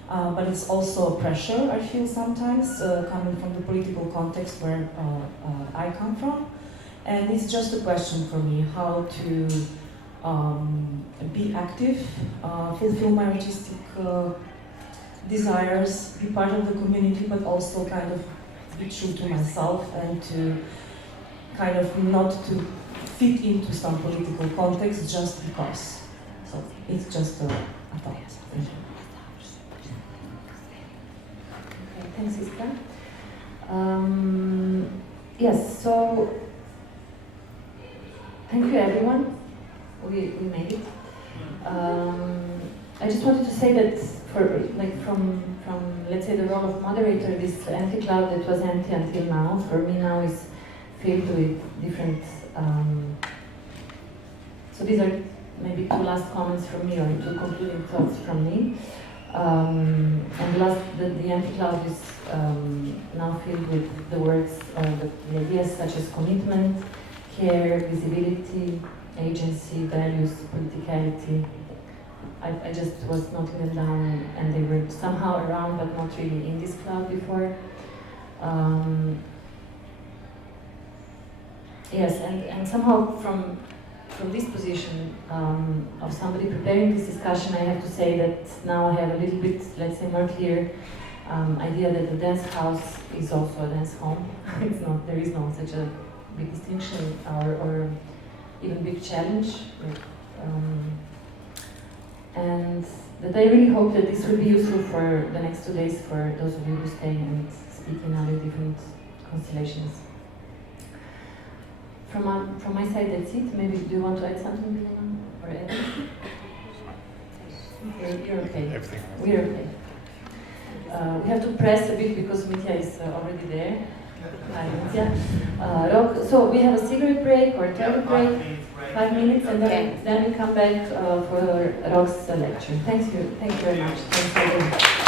But it's also a pressure, I feel sometimes, coming from the political context where I come from. And it's just a question for me how to be active, fulfill my artistic desires, be part of the community, but also kind of be true to myself and to kind of not to fit into some political context just because. So it's just a thought. Thank you. Okay, thanks, Iska. Yes, so thank you everyone. We made it. I just wanted to say that from let's say the role of moderator, this empty cloud that was empty until now, for me now is filled with different. So these are maybe two last comments from me or two concluding thoughts from me. And the empty cloud is now filled with the words or the ideas such as commitment, care, visibility, agency, values, politicality. I just was noting them down, and they were somehow around but not really in this cloud before. Yes, and somehow from this position of somebody preparing this discussion, I have to say that now I have a little bit, let's say, more clear idea that the dance house is also a dance home. It's not, there is no such a big distinction or even big challenge. And that I really hope that this will be useful for the next 2 days for those of you who stay and speak in other different constellations. From my side, that's it. Maybe do you want to add something, Biljana? Or Ed? You're okay. Everything. We're okay. We have to press a bit because Mitya is already there. Hi, Mitya. So we have a cigarette break or toilet break, 5 minutes, and then we come back for Rok's lecture. Thank you very much. Thanks for